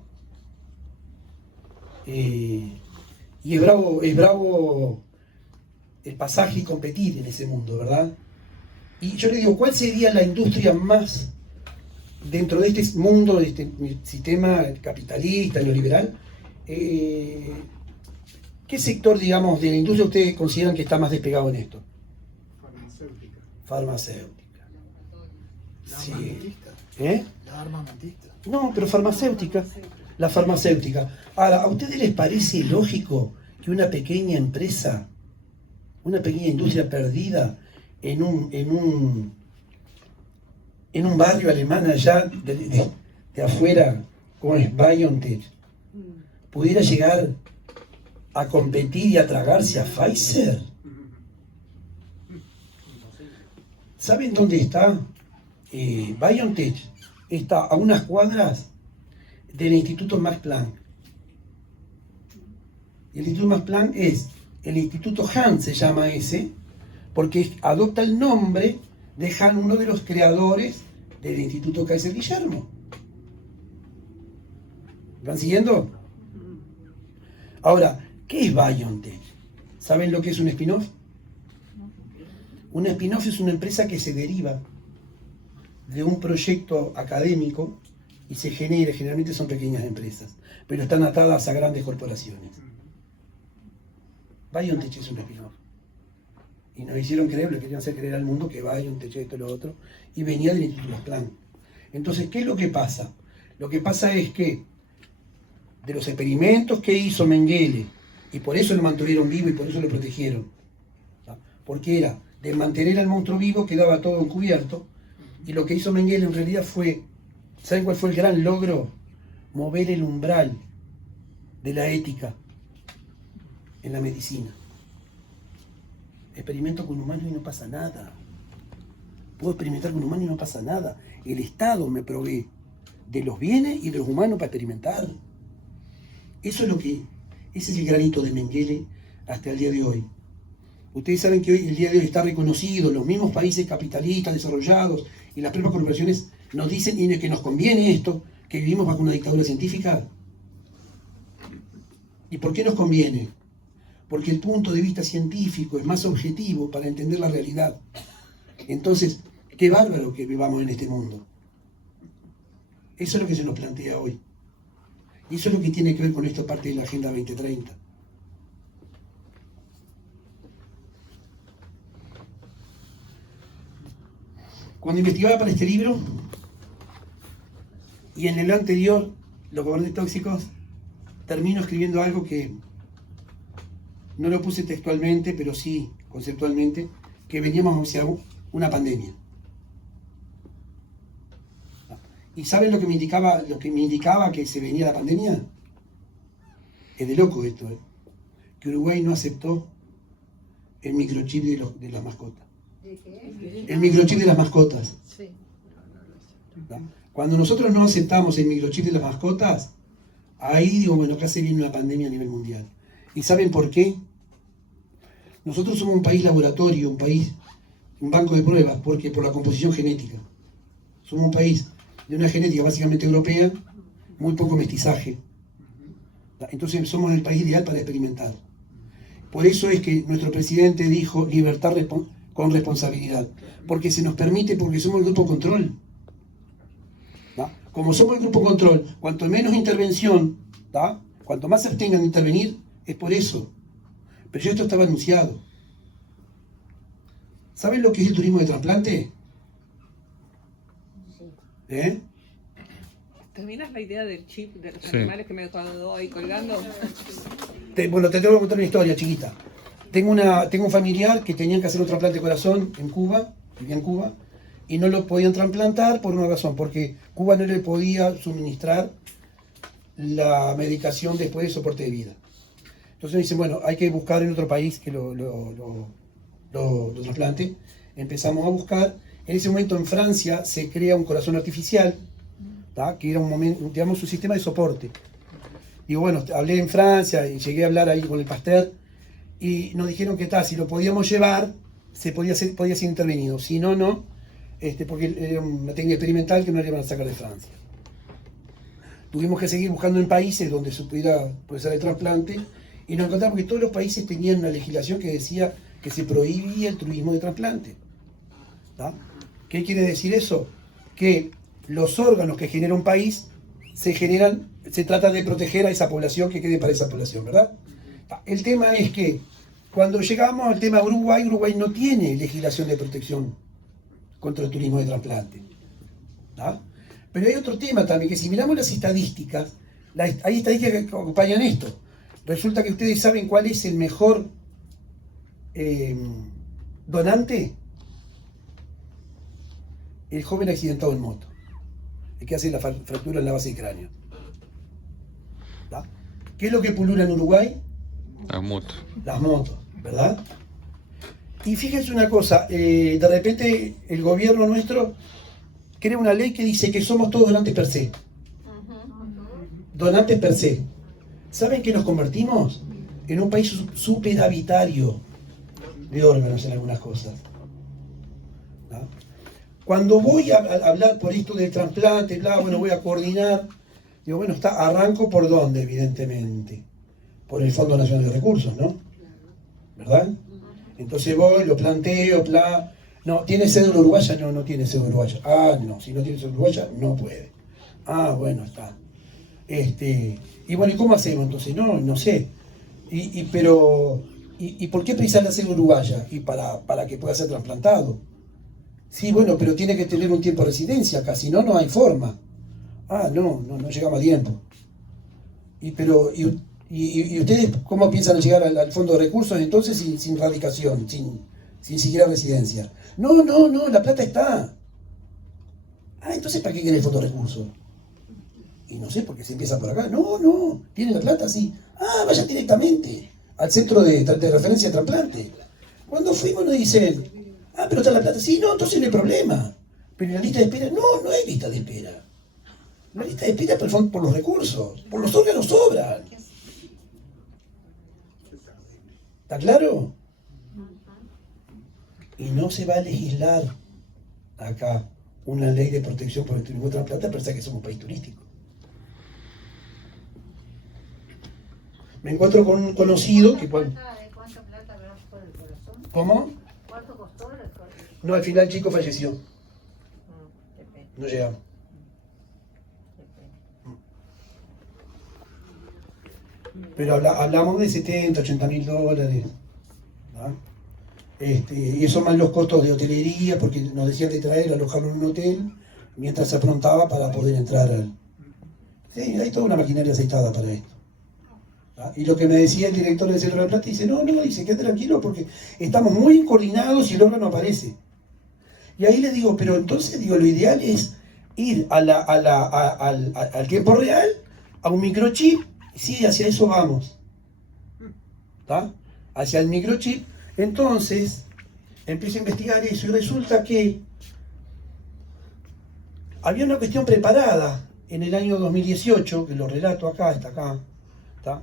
Y es bravo el pasaje y competir en ese mundo, ¿verdad? Y yo le digo, ¿cuál sería la industria más dentro de este mundo, de este sistema capitalista, neoliberal? ¿Qué sector, digamos, de la industria ustedes consideran que está más despegado en esto? Farmacéutica. Farmacéutica. La Sí. armamentista. La armamentista. No, pero farmacéutica. La farmacéutica. Ahora, ¿a ustedes les parece lógico que una pequeña empresa, una pequeña industria perdida en un barrio alemán allá de afuera, como es BioNTech, pudiera llegar a competir y a tragarse a Pfizer? ¿Saben dónde está? BioNTech está a unas cuadras del Instituto Max Planck. El Instituto Max Planck es el Instituto Hahn, se llama ese, porque adopta el nombre de Hahn, uno de los creadores del Instituto Kaiser Guillermo. ¿Van siguiendo? Ahora, ¿qué es BioNTech? ¿Saben lo que es un spin-off? Un spin-off es una empresa que se deriva de un proyecto académico y se genera, generalmente son pequeñas empresas, pero están atadas a grandes corporaciones. BioNTech es un spin-off. Y nos hicieron creer, le querían hacer creer al mundo que BioNTech esto y lo otro, y venía del Instituto Max Planck. Entonces, ¿qué es lo que pasa? Lo que pasa es que de los experimentos que hizo Mengele, y por eso lo mantuvieron vivo y por eso lo protegieron, ¿no? Porque era de mantener al monstruo vivo, quedaba todo encubierto, y lo que hizo Mengele en realidad fue, ¿saben cuál fue el gran logro? Mover el umbral de la ética en la medicina. Experimento con humanos y no pasa nada. Puedo experimentar con humanos y no pasa nada. El Estado me provee de los bienes y de los humanos para experimentar. Ese es el granito de Mengele hasta el día de hoy. Ustedes saben que hoy, el día de hoy está reconocido, los mismos países capitalistas desarrollados y las propias corporaciones nos dicen que nos conviene esto, que vivimos bajo una dictadura científica. ¿Y por qué nos conviene? Porque el punto de vista científico es más objetivo para entender la realidad. Entonces, qué bárbaro que vivamos en este mundo. Eso es lo que se nos plantea hoy. Y eso es lo que tiene que ver con esta parte de la Agenda 2030. Cuando investigaba para este libro, y en el anterior, Los gobernantes tóxicos, termino escribiendo algo que no lo puse textualmente, pero sí conceptualmente, que veníamos hacia una pandemia. ¿Y saben lo que me indicaba que se venía la pandemia? Es de loco esto, ¿eh? Que Uruguay no aceptó el microchip de las mascotas. ¿De qué? El microchip de las mascotas. Sí. ¿No? Cuando nosotros no aceptamos el microchip de las mascotas, ahí digo, bueno, acá se viene una pandemia a nivel mundial. ¿Y saben por qué? Nosotros somos un país laboratorio, un banco de pruebas, porque por la composición genética. Somos un país de una genética básicamente europea, muy poco mestizaje. Entonces somos el país ideal para experimentar. Por eso es que nuestro presidente dijo libertad con responsabilidad, porque se nos permite, porque somos el grupo control. ¿No? Como somos el grupo control, cuanto menos intervención, ¿no? Cuanto más se abstengan de intervenir, es por eso. Pero esto estaba anunciado. ¿Saben lo que es el turismo de trasplante? ¿Eh? ¿Terminas la idea del chip de los animales que me quedó ahí colgando? Bueno, te tengo que contar una historia chiquita. Tengo un familiar que tenían que hacer un trasplante de corazón en Cuba, vivía en Cuba, y no lo podían trasplantar por una razón, porque Cuba no le podía suministrar la medicación después de soporte de vida. Entonces me dicen, bueno, hay que buscar en otro país que lo trasplante. Empezamos a buscar. En ese momento en Francia se crea un corazón artificial, ¿tá? Que era un sistema de soporte. Digo, bueno, hablé en Francia y llegué a hablar ahí con el Pasteur y nos dijeron que tal, si lo podíamos llevar, podía ser intervenido. Si no, no, porque era una técnica experimental que no le iban a sacar de Francia. Tuvimos que seguir buscando en países donde se pudiera procesar el trasplante y nos encontramos que todos los países tenían una legislación que decía que se prohibía el turismo de trasplante. ¿Tá? ¿Qué quiere decir eso? Que los órganos que genera un país se trata de proteger a esa población que quede para esa población, ¿verdad? El tema es que cuando llegamos al tema de Uruguay, Uruguay no tiene legislación de protección contra el turismo de trasplante. ¿Tá? Pero hay otro tema también, que si miramos las estadísticas, hay estadísticas que acompañan esto. Resulta que ustedes saben cuál es el mejor donante. El joven accidentado en moto, el que hace la fractura en la base del cráneo. ¿Tá? ¿Qué es lo que pulula en Uruguay? Las motos. Las motos, ¿verdad? Y fíjense una cosa, de repente el gobierno nuestro crea una ley que dice que somos todos donantes per se. Donantes per se. ¿Saben que nos convertimos? En un país superavitario de órganos en algunas cosas. ¿Tá? Cuando voy a hablar por esto del trasplante, bueno, voy a coordinar, digo, bueno, arranco por dónde, evidentemente. Por el Fondo Nacional de Recursos, ¿no? ¿Verdad? Entonces voy, lo planteo, no, ¿tiene cédula uruguaya? No, no tiene cédula uruguaya. Ah, no, si no tiene cédula uruguaya, no puede. Ah, bueno, está. Y bueno, ¿y cómo hacemos entonces? No sé. ¿Y por qué precisar la cédula uruguaya? Y para que pueda ser trasplantado. Sí, bueno, pero tiene que tener un tiempo de residencia acá, si no, no hay forma. Ah, no llegamos a tiempo. ¿Y ustedes cómo piensan llegar al fondo de recursos entonces sin radicación, sin siquiera residencia? No, la plata está. Ah, entonces ¿para qué quieren el fondo de recursos? Y no sé, porque se empieza por acá. No, ¿tienen la plata? Sí. Ah, vayan directamente al centro de referencia de trasplante. Cuando fuimos nos dicen, ah, pero está la plata. Sí, no, entonces no hay problema. Pero en la lista de espera, no hay lista de espera. La lista de espera por los recursos, por los órganos sobran. ¿Está claro? Y no se va a legislar acá una ley de protección por el turismo de trasplante, a pesar que somos un país turístico. Me encuentro con un conocido que... ¿Cuánta plata habrá por el corazón? ¿Cómo? ¿Cuánto costó el corazón? No, al final el chico falleció. Qué pena, No llegamos. qué pena. Pero hablamos de 70, 80 mil dólares. ¿No? Y eso más los costos de hotelería, porque nos decían de traer, alojarlo en un hotel, mientras se aprontaba para poder entrar al... Sí, hay toda una maquinaria aceitada para esto. ¿Ah? Y lo que me decía el director del Centro de la Plata, dice, no, dice, quédate tranquilo porque estamos muy coordinados y el órgano aparece. Y ahí le digo, pero entonces, digo, lo ideal es ir al tiempo real, a un microchip, sí, hacia eso vamos. ¿Tá? Hacia el microchip. Entonces, empiezo a investigar eso y resulta que había una cuestión preparada en el año 2018, que lo relato acá, está acá, ¿tá?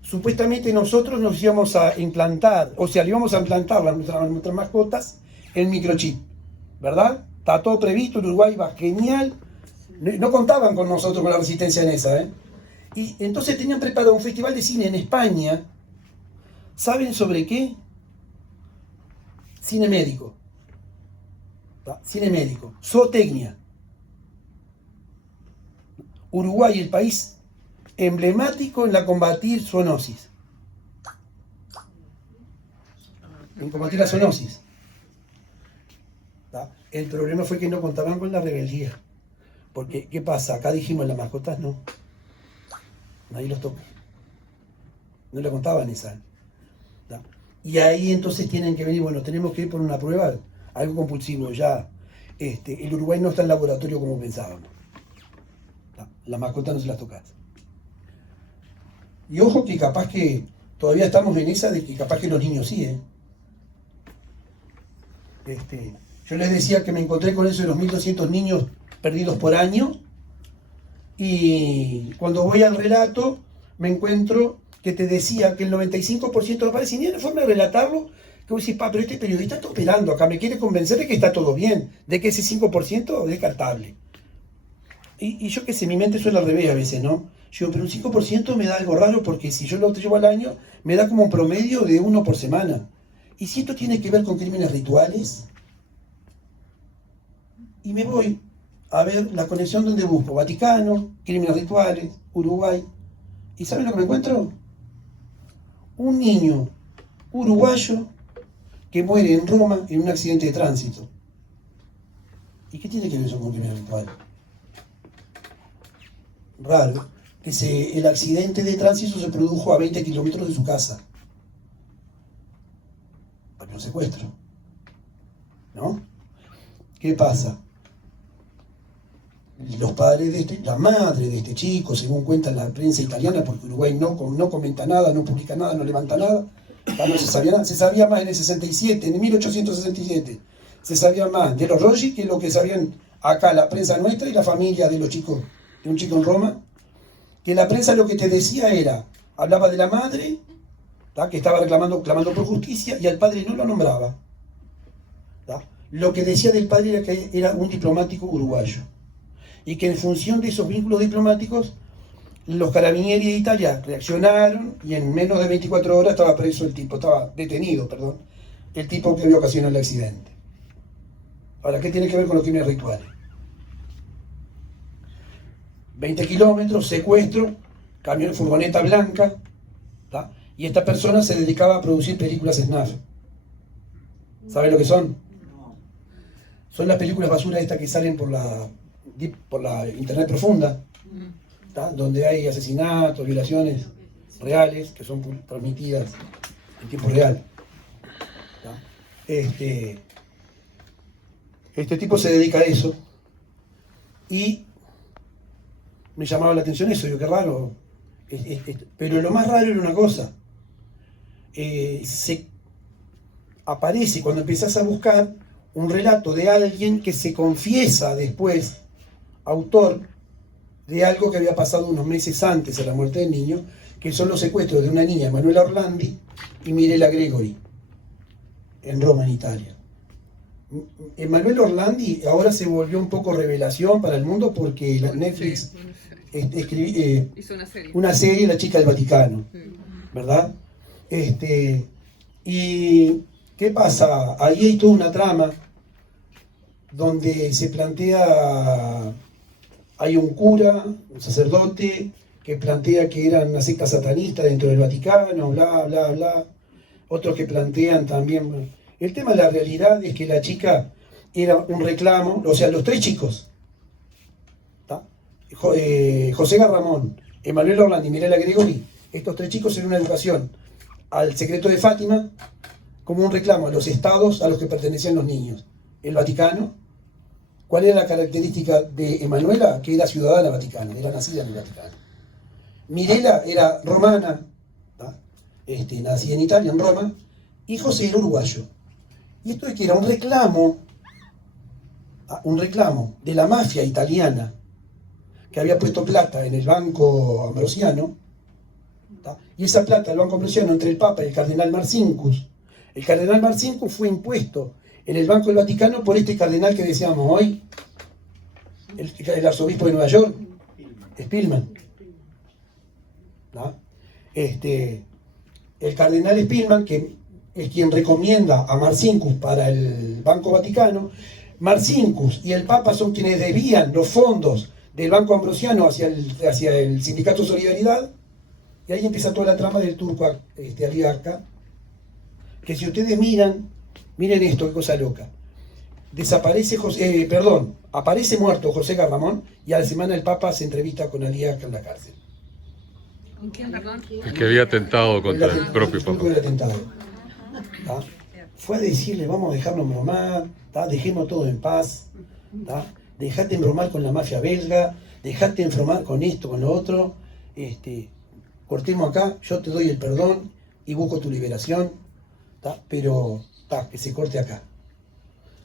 Supuestamente nosotros nos íbamos a implantar, o sea, le íbamos a implantar a nuestras mascotas el microchip, ¿verdad? Está todo previsto, el Uruguay va genial, no contaban con nosotros con la resistencia en esa, ¿eh? Y entonces tenían preparado un festival de cine en España. ¿Saben sobre qué? Cine médico. ¿Tá? Cine médico. Zootecnia. Uruguay, el país emblemático en la combatir zoonosis. En combatir la zoonosis. ¿Tá? El problema fue que no contaban con la rebeldía. Porque, ¿qué pasa? Acá dijimos las mascotas no. Nadie los toca. No le contaban esa. ¿Tá? Y ahí entonces tienen que venir, bueno, tenemos que ir por una prueba, algo compulsivo ya. El Uruguay no está en laboratorio como pensábamos. ¿Tá? Las mascotas no se las tocas. Y ojo que capaz que todavía estamos en esa de que capaz que los niños sí, ¿eh? Yo les decía que me encontré con eso de los 1.200 niños perdidos por año Y cuando voy al relato, me encuentro que te decía que el 95% me parece, ni una forma de relatarlo, que vos decís, pero este periodista está operando acá, me quiere convencer de que está todo bien, de que ese 5% es descartable. Y yo qué sé, mi mente suena al revés a veces, ¿no? Yo digo, pero un 5% me da algo raro porque si yo lo llevo al año, me da como un promedio de 1 por semana. ¿Y si esto tiene que ver con crímenes rituales? Y me voy a ver la conexión donde busco Vaticano, crímenes rituales, Uruguay. ¿Y saben lo que me encuentro? Un niño uruguayo que muere en Roma en un accidente de tránsito. ¿Y qué tiene que ver eso con crímenes rituales? Raro, que el accidente de tránsito se produjo a 20 kilómetros de su casa. Para un secuestro. ¿No? ¿Qué pasa? Los padres la madre de este chico, según cuenta la prensa italiana, porque Uruguay no comenta nada, no publica nada, no levanta nada, no se sabía nada. Se sabía más en el 67, en el 1867, se sabía más de los Rossi que lo que sabían acá la prensa nuestra y la familia de los chicos, de un chico en Roma, que la prensa lo que te decía era, hablaba de la madre, que estaba clamando por justicia, y al padre no lo nombraba. Lo que decía del padre era que era un diplomático uruguayo, y que en función de esos vínculos diplomáticos, los carabinieri de Italia reaccionaron, y en menos de 24 horas estaba preso el tipo, estaba detenido, perdón, el tipo que había ocasionado el accidente. Ahora, ¿qué tiene que ver con los crímenes rituales? 20 kilómetros, secuestro, camión, furgoneta blanca, ¿tá? Y esta persona se dedicaba a producir películas snuff. ¿Sabe lo que son? Son las películas basura estas que salen por la internet profunda, ¿tá? Donde hay asesinatos, violaciones reales que son transmitidas en tiempo real. ¿Tá? Este tipo se dedica a eso y me llamaba la atención eso, digo, qué raro. Pero lo más raro era una cosa. Se aparece cuando empezás a buscar un relato de alguien que se confiesa después autor de algo que había pasado unos meses antes de la muerte del niño, que son los secuestros de una niña, Emanuela Orlandi y Mirella Gregori, en Roma, en Italia. Emanuela Orlandi ahora se volvió un poco revelación para el mundo porque Netflix hizo una serie, La chica del Vaticano, ¿verdad? Y ¿qué pasa? Ahí hay toda una trama donde se plantea, hay un cura, un sacerdote, que plantea que eran una secta satanista dentro del Vaticano, bla, bla, bla. Otros que plantean también. El tema de la realidad es que la chica era un reclamo, o sea, los tres chicos, ¿tá? José Garramón, Emanuela Orlandi y Mirella Gregori, estos tres chicos en una educación al secreto de Fátima, como un reclamo a los estados a los que pertenecían los niños. El Vaticano. ¿Cuál era la característica de Emanuela? Que era ciudadana vaticana, era nacida en el Vaticano. Mirella era romana, ¿tá? Nacida en Italia, en Roma, y José era uruguayo. Y esto es que era un reclamo de la mafia italiana que había puesto plata en el Banco Ambrosiano, ¿tá? Y esa plata del Banco Ambrosiano entre el Papa y el cardenal Marcinkus. El cardenal Marcinkus fue impuesto en el Banco del Vaticano por este cardenal que decíamos hoy, el arzobispo de Nueva York, Spillman. ¿No? El cardenal Spillman, que es quien recomienda a Marcinkus para el Banco Vaticano. Marcinkus y el Papa son quienes desvían los fondos del Banco Ambrosiano hacia el Sindicato Solidaridad, y ahí empieza toda la trama del turco aliarca, que si ustedes miren esto, qué cosa loca. Aparece muerto José Garramón y a la semana el Papa se entrevista con Aliarca en la cárcel. ¿Con quién, perdón? El que había atentado contra el propio Papa. El atentado. ¿Tá? Fue a decirle, vamos a dejarnos bromar, ¿tá? Dejemos todo en paz, ¿tá? Dejate embromar con la mafia belga, dejate embromar con esto, con lo otro, cortemos acá, yo te doy el perdón y busco tu liberación, ¿tá? Pero que se corte acá.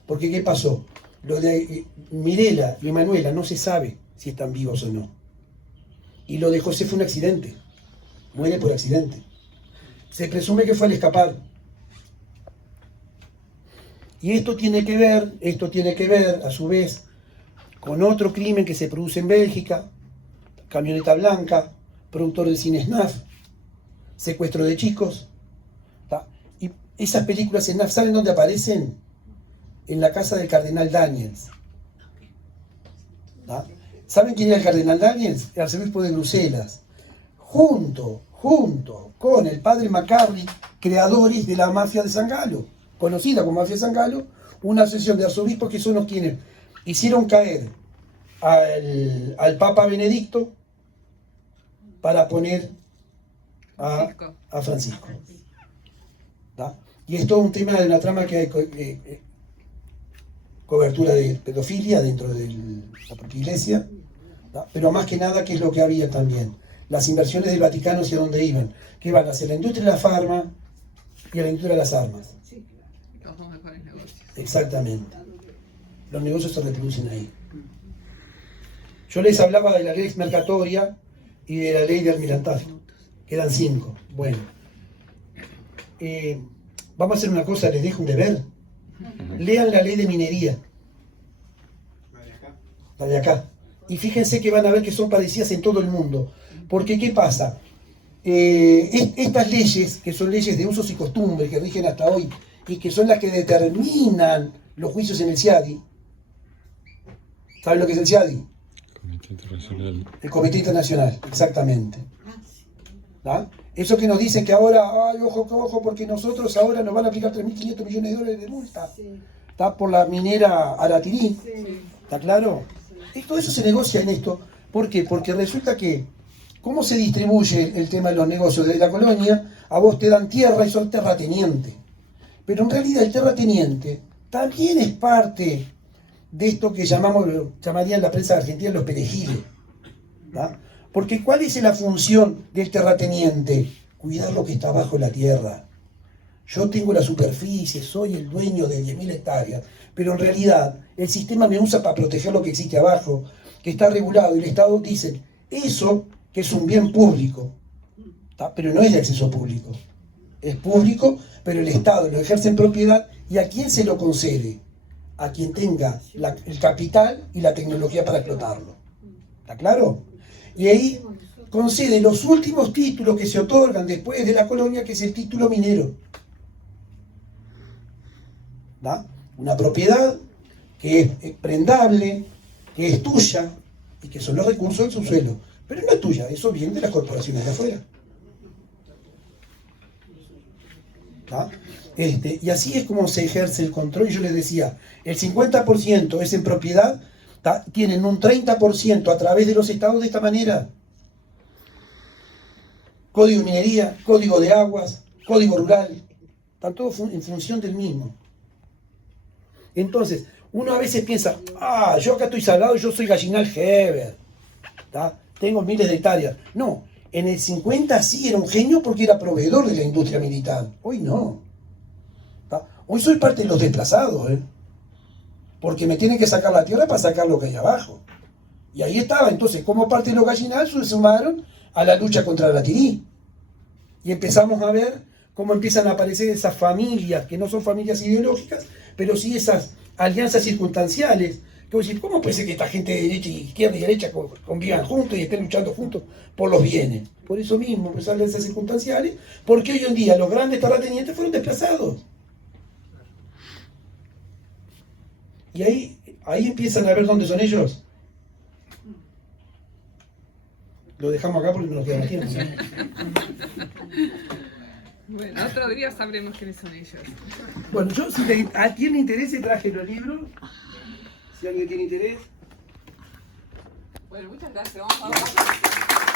Porque ¿qué pasó? Lo de Mirella y Emanuela no se sabe si están vivos o no. Y lo de José fue un accidente. Muere por accidente. Se presume que fue al escapar. Y esto tiene que ver, a su vez, con otro crimen que se produce en Bélgica, camioneta blanca, productor del cine SNAF, secuestro de chicos. ¿tá? Y esas películas SNAF, ¿saben dónde aparecen? En la casa del cardenal Daniels. ¿tá? ¿Saben quién era el cardenal Daniels? El arzobispo de Bruselas. Junto con el padre McCarthy, creadores de la mafia de San Galo, conocida como mafia de San Galo, una asociación de arzobispos que son los quienes hicieron caer al Papa Benedicto para poner a Francisco. ¿tá? Y es todo un tema de una trama que hay cobertura de pedofilia dentro de la propia iglesia, ¿tá? Pero más que nada, ¿qué es lo que había también? Las inversiones del Vaticano hacia dónde iban, que iban hacia la industria de la farma y a la industria de las armas. Los dos mejores negocios. Exactamente. Los negocios se reproducen ahí. Yo les hablaba de la ley mercatoria y de la ley de almirantazgo. Quedan 5. Bueno. Vamos a hacer una cosa, les dejo un deber. Lean la ley de minería. La de acá. Y fíjense que van a ver que son parecidas en todo el mundo. Porque, ¿qué pasa? Estas leyes, que son leyes de usos y costumbres que rigen hasta hoy, y que son las que determinan los juicios en el CIADI. ¿Saben lo que es el CIADI? Comité Internacional. El Comité Internacional, exactamente. ¿tá? Eso que nos dicen que ahora, ay, ojo, porque nosotros ahora nos van a aplicar 3.500 millones de dólares de multa. ¿Está? Por la minera Aratirí. ¿Está claro? Todo eso se negocia en esto. ¿Por qué? Porque resulta que, ¿cómo se distribuye el tema de los negocios? Desde la colonia, a vos te dan tierra y sos terrateniente. Pero en realidad el terrateniente también es parte de esto que llamarían la prensa argentina los perejiles. ¿tá? Porque ¿cuál es la función del terrateniente? Cuidar lo que está bajo la tierra. Yo tengo la superficie, soy el dueño de 10.000 hectáreas, pero en realidad el sistema me usa para proteger lo que existe abajo, que está regulado, y el Estado dice, eso que es un bien público, ¿tá? pero no es de acceso público. Es público, pero el Estado lo ejerce en propiedad, ¿y a quién se lo concede? A quien tenga el capital y la tecnología para explotarlo. ¿Está claro? Y ahí concede los últimos títulos que se otorgan después de la colonia, que es el título minero. ¿Da? Una propiedad que es prendable, que es tuya y que son los recursos del subsuelo. Pero no es tuya, eso viene de las corporaciones de afuera. ¿Da? Y así es como se ejerce el control. Yo les decía, el 50% es en propiedad, ¿tá? Tienen un 30% a través de los estados de esta manera. Código de minería, código de aguas, código rural, están todos en función del mismo. Entonces, uno a veces piensa, yo acá estoy salado, yo soy gallinal Heber, ¿tá? Tengo miles de hectáreas. No, en el 50 sí era un genio porque era proveedor de la industria militar. Hoy no. ¿tá? Hoy soy parte de los desplazados, porque me tienen que sacar la tierra para sacar lo que hay abajo. Y ahí estaba, entonces, como parte de los gallinal se sumaron a la lucha contra la tirí. Y empezamos a ver cómo empiezan a aparecer esas familias, que no son familias ideológicas, pero sí esas alianzas circunstanciales. Que vos decís, ¿cómo puede ser que esta gente de derecha, izquierda y derecha convivan juntos y estén luchando juntos por los bienes? Por eso mismo, esas alianzas circunstanciales, porque hoy en día los grandes terratenientes fueron desplazados. Y ahí empiezan a ver dónde son ellos. Lo dejamos acá porque no nos queda más tiempo. Bueno, otro día sabremos quiénes son ellos. Bueno, yo si a quien le interese traje los libros. Si alguien tiene interés. Bueno, muchas gracias. Vamos a ver.